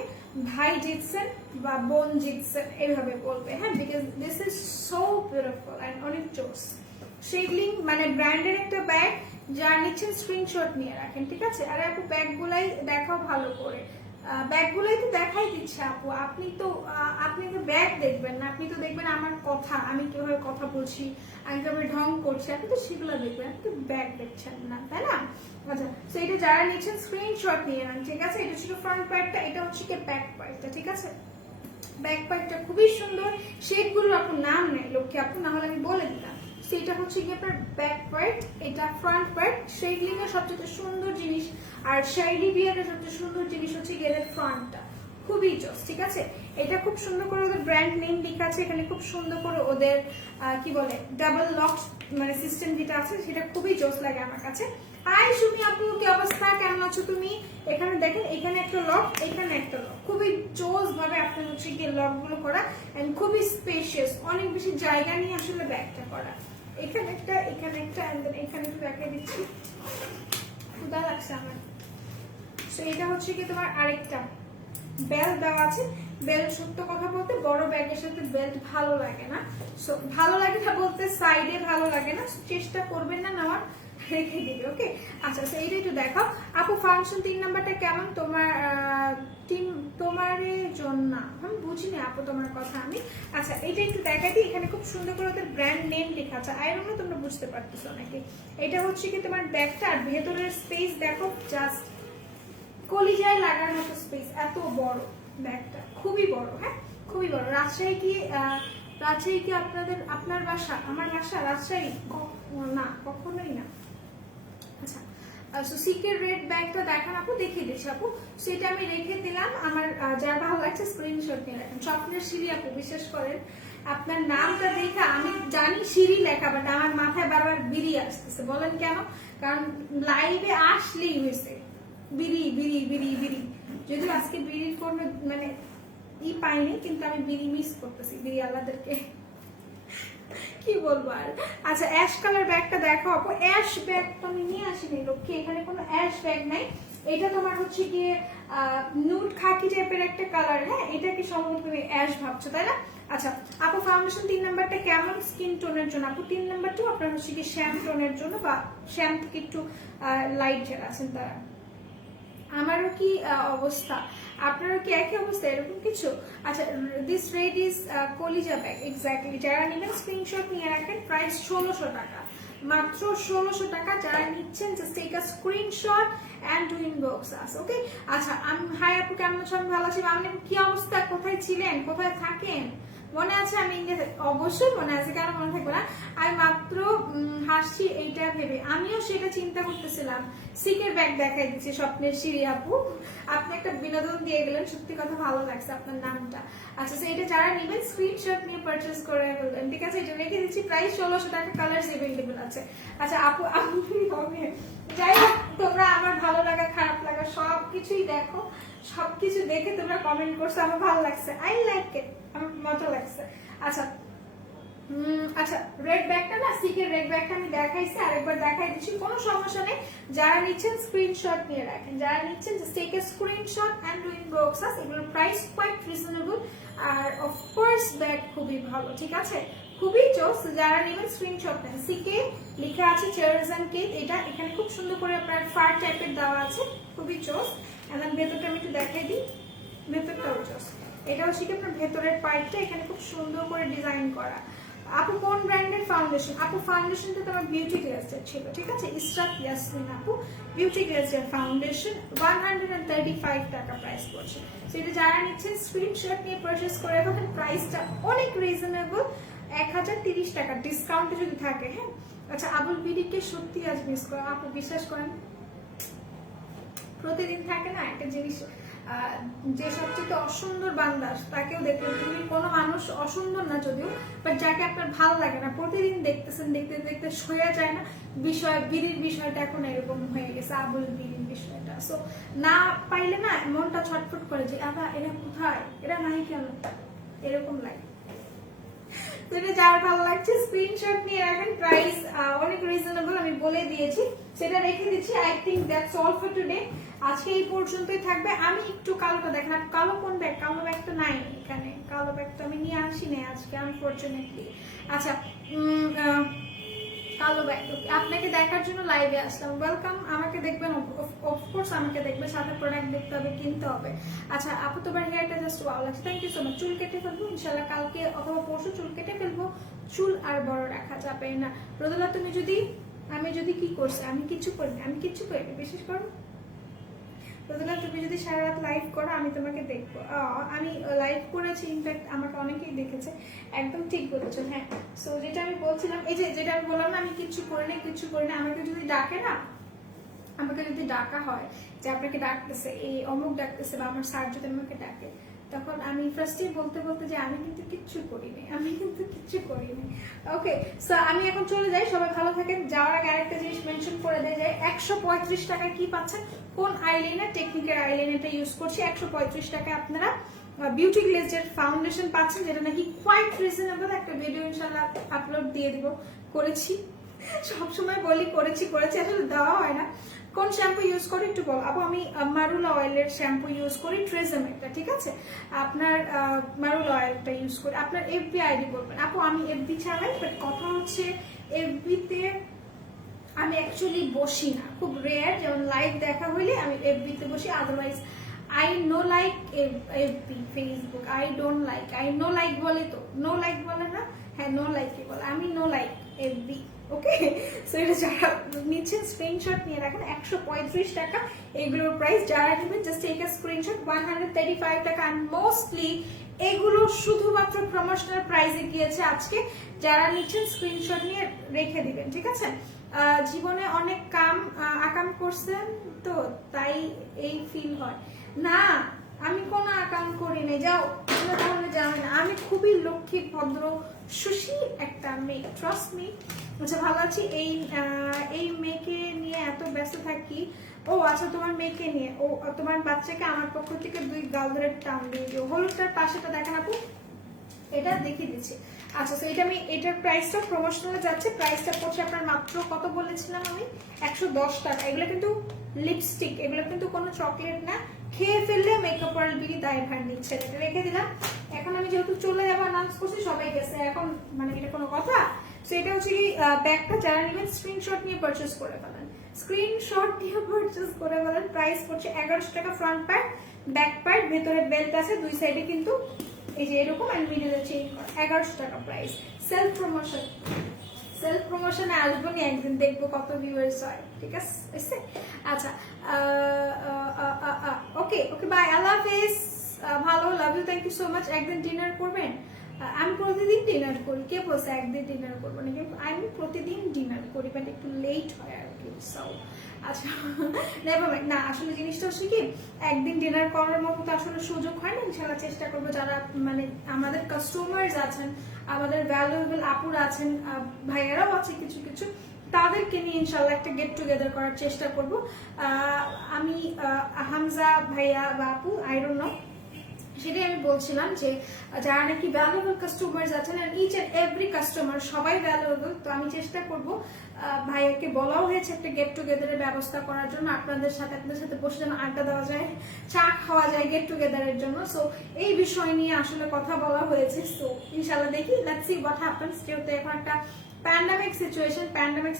ভাই জিতছেন বা বোন জিতছেন, এইভাবে বলবে। হ্যাঁ, because this is so beautiful and অনেক জোস। শেডলিং মানে ব্র্যান্ডের একটা ব্যাগ। যারা নিচ্ছেন স্ক্রিনশট নিয়ে রাখেন, ঠিক আছে? আর আপু ব্যাগগুলাই দেখাও ভালো করে। ব্যাগগুলোই তো দেখাই দিচ্ছে আপু। আপনি তো ব্যাগ দেখবেন না, আপনি তো দেখবেন আমার কথা, আমি কিভাবে কথা বলছি, আমি কিভাবে ঢং করছি, আপনি তো সেগুলো দেখবেন, আপনি তো ব্যাগ দেখছেন না, তাই না? আচ্ছা, তো এটা যারা নিচ্ছেন স্ক্রিনশট নিয়ে নেন, ঠিক আছে? এটা ছিল ফ্রন্ট পার্টটা, এটা হচ্ছে কি ব্যাক পার্টটা, ঠিক আছে? ব্যাক পার্টটা খুবই সুন্দর। শেডগুলো আপু নাম নেই লক্ষ্মী আপু, না হলে আমি বলে দিতাম। সেটা হচ্ছে কি আপনার ব্যাক পার্ট, এটা ফ্রন্ট পার্ট। শেডলিং এর সবচেয়ে সুন্দর জিনিস আর শাইলি বিয়ারের সবচেয়ে সুন্দর জিনিস হচ্ছে গেলের ফ্রন্টটা, খুবই জোস, ঠিক আছে? এটা খুব সুন্দর করে ওদের ব্র্যান্ড নেম লেখা আছে এখানে, খুব সুন্দর করে ওদের কি বলে ডাবল লক মানে সিস্টেম যেটা আছে সেটা খুবই জোস লাগে আমার কাছে। হাই সুমি আপু, কি অবস্থা, কেমন আছো তুমি? এখানে দেখেন, এখানে একটা লক, এখানে একটা লক, খুবই জোস ভাবে আপনার হচ্ছে কি লক গুলো করা এন্ড খুবই স্পেশিয়াস, অনেক বেশি জায়গা নিয়ে আসলে ব্যাগটা করা। এখানে একটা এন্ড দেন এখানে একটু দেখাই দিচ্ছি, ক্ষুধা লাগছে আমার। সো এটা হচ্ছে কি তোমার আরেকটা বেল্ট দেওয়া আছে। বেল্ট সত্য কথা বলতে বড় ব্যাগের সাথে বেল্ট ভালো লাগে না। সো ভালো লাগে না বলতে সাইডে ভালো লাগে না, চেষ্টা করবেন না নেওয়ার, রেখে দিবি। ওকে, আচ্ছা, এইটা একটু দেখাও আপু। ফাংশন 3 নাম্বারটা কেমন তোমার জন্য? আমি বুঝিনি আপু তোমার কথা আমি। আচ্ছা, এটা একটু দেখাই দিই। এখানে খুব সুন্দর করে ওদের ব্র্যান্ড নেম লেখা আছে, আই ডোন্ট নো তোমরা বুঝতে পারতেছো নাকি। এটা হচ্ছে কি তোমার ব্যাগটা, আর ভেতরের স্পেস দেখো, জাস্ট কলিজায় লাগার মতো স্পেস, এত বড় ব্যাগটা, খুবই বড়। হ্যাঁ, খুবই বড়। রাজশাহী কি আপনার বাসা? আমার বাসা রাজশাহী না, কখনোই না। আচ্ছা, সো সিকের রেড ব্যাগটা দেখান আপু, দেখিয়ে দিচ্ছি আপু। সেটা আমি রেখে দিলাম। আমার যার ভালো লাগছে স্ক্রিনশট নিয়ে রাখেন। স্বপ্নের সিঁড়ি আপু, বিশ্বাস করেন আপনার নামটা দেখে আমি জানি সিঁড়ি লেখা, বাট আমার মাথায় বারবার বিড়ি আসতেছে। বলেন কেন? কারণ লাইভে আসলেই হয়েছে বিড়ি বিড়ি বিড়ি বিড়ি। যদিও আজকে বিড়ির কোনো মানে পাইনি, কিন্তু আমি বিড়ি মিস করতেছি, বিড়ি আলাদাকে কি বলবো আর। আচ্ছা, অ্যাশ কালার ব্যাগটা দেখো আপু। অ্যাশ ব্যাগ তো আমি নিয়ে আসিনি লক্ষ্মী, এখানে কোনো অ্যাশ ব্যাগ নাই। এটা তোমার হচ্ছে গিয়ে নুড খাকি টাইপের একটা কালার। হ্যাঁ, এটা কি সম্ভবত তুমি অ্যাশ ভাবছো, তাই না? আচ্ছা আপু ফাউন্ডেশন 3 নাম্বারটা কেমন স্কিন টোনের জন্য? আপু 3 নাম্বারটাও আপনার হচ্ছে কি শ্যাম টোনের জন্য, বা শ্যাম থেকে একটু লাইট যারা আছেন তারা। আমারও কি অবস্থা, আপনারও কি একই অবস্থা এরকম কিছু? আচ্ছা দিস রেড ইজ কলিজা ব্যাগ, এক্স্যাক্টলি। যারা নেবেন স্ক্রিনশট নিয়ে রাখেন, প্রাইস 1600 টাকা, মাত্র 1600 টাকা। যারা নিচ্ছেন just take a screenshot and do inbox us, okay? আচ্ছা হাই আপু কেমন আছেন? ভালো আছি। আপনি কি অবস্থা, কোথায় ছিলেন, কোথায় থাকেন? মনে আছে আমি ইন্ডিয়াতে? অবশ্যই মনে আছে, কেন মনে থাকবে না। আমি মাত্র হাসছি এইটা ভেবে, আমিও সেটা চিন্তা করতেছিলাম। সিকের ব্যাগ দেখাই দিচ্ছি, স্বপ্নের সিঁড়ি আপু, আপনি একটা বিনোদন দিয়ে গেলেন, সত্যি কথা ভালো লাগছে আপনার নামটা। আচ্ছা এটা যারা নেবেন স্ক্রিনশট নিয়ে পারচেজ করে ফেলবেন, ঠিক আছে? এটা রেখে দিচ্ছি, প্রাইস 1600 টাকা, কালারস अवेलेबल আছে। আচ্ছা আপু আমি যাই হোক, তোমরা আমার ভালো লাগা খারাপ লাগা সবকিছুই দেখো, সবকিছু দেখে তোমরা কমেন্ট করছো, আমার ভালো লাগছে, আই লাইক ইট, আমার মজা লাগছে। আচ্ছা আচ্ছা রেড ব্যাগটা না, সিকের রেড ব্যাগটা আমি দেখাইছি, আরেকবার দেখাই দিচ্ছি, কোনো সমস্যা নেই। যারা নিচ্ছেন স্ক্রিনশট নিয়ে রাখেন, যারা নিচ্ছেন just take a screenshot and do inbox us. এগুলোর প্রাইস কোয়াইট রিজনেবল, আর অফকোর্স ব্যাগ খুবই ভালো, ঠিক আছে? খুবই জোস। যারা নেবেন স্ক্রিনশট নেন। সিকে লেখা আছে চেয়ার্স এন্ড কেক, এটা এখানে খুব সুন্দর করে আপনার ফার টাইপের দেওয়া আছে, খুবই জোস। এন্ড দেন ভেতরটা আমি একটু দেখাই দিই, ভেতরটাও জোস। এটা হচ্ছে কি আপনার ভেতরের পার্টটা এখানে খুব সুন্দর করে ডিজাইন করা। আপু কোন ব্র্যান্ডের ফাউন্ডেশন? আপু ফাউন্ডেশনটা তোমার বিউটি গ্লেজার ছিল, ঠিক আছে? ইসরাত ইয়াসমিন আপু বিউটি গ্লেজার ফাউন্ডেশন 135 টাকা প্রাইস পড়ছে। সেটা যারা নিচ্ছেন স্ক্রিনশট নিয়ে পারচেজ করে রাখবেন, প্রাইসটা অনেক রিজনেবল, 1030 টাকা ডিসকাউন্টে যদি থাকে, হ্যাঁ? আচ্ছা আবুল বিডিকে সত্যি আজ মিস করে আপু, বিশ্বাস করেন প্রতিদিন থাকে না একটা জিনিস, যে সবচেয়ে অসুন্দর বান্দা তাকেও দেখবেন, তুমি কোনো মানুষ অসুন্দর না যদিও, বাট যাকে আপনার ভালো লাগে না, প্রতিদিন দেখতেছেন, দেখতে দেখতে সইয়া যায় না। বিড়ির বিষয়টা এখন এরকম হয়ে গেছে, আবুল বিড়ির বিষয়টা। সো না পাইলে না মনটা ছটফট করে যে আবার এরা কোথায়, এরা নাই কেন, এরকম লাগে। যেটা যার ভালো লাগছে স্ক্রিনশট নিয়ে রাখেন, প্রাইস অনেক রিজনেবল, আমি বলে দিয়েছি, সেটা রেখে দিচ্ছি। I think that's all for today, আজকে এই পর্যন্তই থাকবে। আমি একটু কালোটা দেখেন, কালো কোন ব্যাগ? কালো ব্যাগটা নাই এখানে, কালো ব্যাগটা আমি নিয়ে আসি না আজকে আনফরচুনেটলি। আচ্ছা কালো ব্যাগ আপনাকে দেখার জন্য লাইভে আসলাম, ওয়েলকাম। আমাকে দেখবেন, অফকোর্স আমাকে দেখবে, সাথে প্রোডাক্ট দেখতে হবে, কিনতে হবে। আচ্ছা আপু তোমার হেয়ারটা জাস্ট ওয়াও লাগছে, থ্যাংক ইউ সো মাচ। চুল কেটে ফেলবো ইনশাল্লাহ, কালকে অথবা পরশু চুল কেটে ফেলবো, চুল আর বড় রাখা যাবে না। রোদেলা তুমি যদি, আমি যদি কি করছি, আমি কিচ্ছু করিনি, আমি কিচ্ছু করিনি, বিশেষ করো রোদেলা, তুমি যদি সারা রাত লাইভ করো আমি তোমাকে দেখবো। আমি লাইভ করেছি, ইনফ্যাক্ট আমাকে অনেকেই দেখেছে, একদম ঠিক বলেছো। হ্যাঁ সো যেটা আমি বলছিলাম, এই যে যেটা আমি বললাম না, আমি কিচ্ছু করি না, কিচ্ছু করি না। আমাকে যদি ডাকে না, আমাকে যদি ডাকা হয় যে আপনাকে ডাকতেছে, এই অমুক ডাকতেছে, বা আমার স্যার যদি আমাকে ডাকে, তখন আমি ফার্স্টেই বলতে বলতে যে আমি কিন্তু কিচ্ছু করিনি, আমি কিন্তু কিচ্ছু করিনি। ওকে সো আমি এখন চলে যাই, সবাই ভালো থাকেন। যাওয়ার আগে আরেকটা জিনিস মেনশন করে দেয় যে 135 টাকায় কি পাচ্ছেন, কোন আইলাইনার, টেকনিকের আইলাইনারটা ইউজ করছি, 135 টাকায় আপনারা বিউটি গ্লেজের ফাউন্ডেশন পাচ্ছেন, যেটা নাকি কোয়াইট রিজনেবল। একটা ভিডিও ইনশাল্লাহ আপলোড দিয়ে দিব, করেছি, সবসময় বলি করেছি আসলে দেওয়া হয় না। কোন শ্যাম্পু ইউজ করি একটু বল আপু? আমি মারুলা অয়েলের শ্যাম্পু ইউজ করি, ট্রেজামেরটা, ঠিক আছে? আপনার মারুলা অয়েলটা ইউজ করি। আপনার এফবি আইডি বলবেন আপু, আমি এফবি চালাই, বাট কথা হচ্ছে এফবিতে আমি অ্যাকচুয়ালি বসি না, খুব রেয়ার, যেমন লাইভ দেখা হইলে আমি এফবিতে বসি, otherwise I no like FB, Facebook I don't like. I no like বলে তো, নো লাইক বলে না? হ্যাঁ নো লাইকই বলে, আমি no like FB. Okay so এটা যারা নিচ্ছেন স্ক্রিনশট নিয়ে রাখেন, 135 টাকা এগুলোর প্রাইস। যারা নেবেন জাস্ট টেক আ স্ক্রিনশট, 135 টাকা। অ্যান্ড মোস্টলি এগুলো শুধুমাত্র প্রমোশনাল প্রাইসে গিয়েছে আজকে। যারা নিচ্ছেন স্ক্রিনশট নিয়ে রেখে দিবেন, ঠিক আছে? জীবনে অনেক আকাম করছেন তো তাই এই ফিল হয় না, আমি কোনো আকাম করি নাই, যাও তাহলে জানেন আমি খুবই লক্ষ্মী ভদ্র সুশীল একটা মেয়ে, ট্রাস্ট মি। আচ্ছা ভালো আছি। এই মেয়েকে নিয়ে এত ব্যস্ত থাকি। ও আচ্ছা তোমার মেয়েকে নিয়ে, ও তোমার বাচ্চাকে আমার পক্ষ থেকে 2 গাল ধরে টান দিয়ে দিও। হলুদটার পাশেটা দেখেন আপু, এটা দেখিয়ে দিচ্ছি। আচ্ছা তো এটা আমি, এটার প্রাইসটা প্রমোশনালে যাচ্ছে, প্রাইসটা পড়ছে আপনার মাত্র কত বলেছিলাম আমি, 110 টাকা। এগুলো কিন্তু লিপস্টিক, এগুলো কিন্তু কোনো চকলেট না, খেয়ে ফেললে মেকআপ অয়েল বিলি দায় ভার নিচ্ছে। এটা রেখে দিলাম। এখন আমি যেহেতু চলে যাবো অ্যানাউন্স করছি, সবাই গেছে, এখন মানে এটা কোনো কথা? সেটা হচ্ছে কি ব্যাগটা যারা নেবেন স্ক্রিনশট নিয়ে পারচেস করে ফেলেন, স্ক্রিনশট নিয়ে পারচেস করে ফেলেন। প্রাইস পড়ছে 1100 টাকা ফ্রন্ট পার্ট, ব্যাক পার্ট, ভেতরে বেল্ট আছে, দুই সাইডে কিন্তু এই যে এরকম এন্ড মিডলে চেইন করা, 1100 টাকা প্রাইস। সেলফ প্রমোশন, সেলফ প্রমোশনে আসবো নি একদিন, দেখবো কত ভিউয়ার্স হয়, ঠিক আছে? আচ্ছা ওকে ওকে বাই, আল্লাহ হাফেজ, ভালো, love you, thank you so much. একদিন ডিনার করবেন? আমি প্রতিদিন ডিনার করি, কে বলছে একদিন ডিনার করবো না? কিন্তু আমি প্রতিদিন ডিনার করি, বাট একটু লেট হয় আর কি। সো আচ্ছা নেভার মাইন্ড। না আসলে জিনিসটা হচ্ছে কি, একদিন ডিনার করার মতো তো আসলে সুযোগ হয় না। ইনশাআল্লাহ চেষ্টা করবো, যারা মানে আমাদের কাস্টমার্স আছেন, আমাদের ভ্যালুয়েবল আপুরা আছেন, ভাইয়ারাও আছে কিছু কিছু, তাদেরকে নিয়ে ইনশাল্লাহ একটা গেট টুগেদার করার চেষ্টা করব। আমি হামজা ভাইয়া বা আপু, আই ডোন্ট নো, সেটাই আমি বলছিলাম যে যারা নাকি ভ্যালুয়েবল কাস্টমার্স আছেন, আর ইচ এন্ড এভরি কাস্টমার সবাই ভ্যালুয়েবল, তো আমি চেষ্টা করব, ভাইয়াকে বলাও হয়েছে একটা গেট টুগেদারের ব্যবস্থা করার জন্য, আপনাদের সাথে বসে যেন আড্ডা দেওয়া যায়, চা খাওয়া যায় গেট টুগেদারের জন্য। সো এই বিষয় নিয়ে আসলে কথা বলা হয়েছে। সো ইনশাল্লাহ দেখি, লেটস সি হোয়াট হ্যাপেন্স। যেহেতু এখন একটা প্যান্ডামিক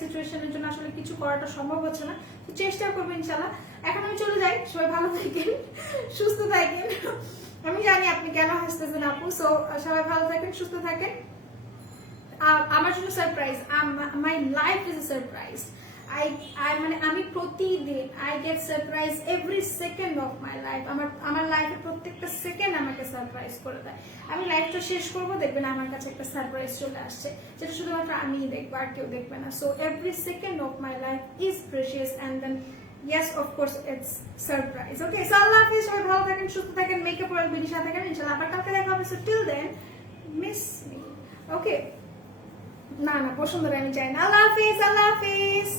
সিচুয়েশনের জন্য আসলে কিছু করাটা সম্ভব হচ্ছে না, তো চেষ্টা করবো ইনশাল্লাহ। এখন আমি চলে যাই, সবাই ভালো থাকেন, সুস্থ থাকেন। আমি জানি আপনি কেন হাসতেছেন আপু, সো সবাই ভালো থাকেন, সুস্থ থাকেন। আমার জন্য surprise, my life is a surprise. মানে আমি প্রতিদিন I get surprise every second of my life. আমার লাইফের প্রত্যেকটা সেকেন্ড আমাকে সারপ্রাইজ করে দেয়। আমি লাইফটা শেষ করবো, দেখবেন আমার কাছে একটা সারপ্রাইজ চলে আসছে, যেটা শুধুমাত্র আমিই দেখবো, আর কেউ দেখবে না। So every second of my life is precious, and then yes of course it's surprise. Okay, so আল্লাহ হাফেজ, সবাই ভালো থাকেন, সুস্থ থাকেন, মেকআপ ওয়েল বিডির সাথে থাকেন ইনশাআল্লাহ। আবার কালকে দেখা হবে, so till then miss me. Okay, না বসুন্ধরা আমি চাই না। আল্লাহ হাফেজ, আল্লাহ হাফেজ।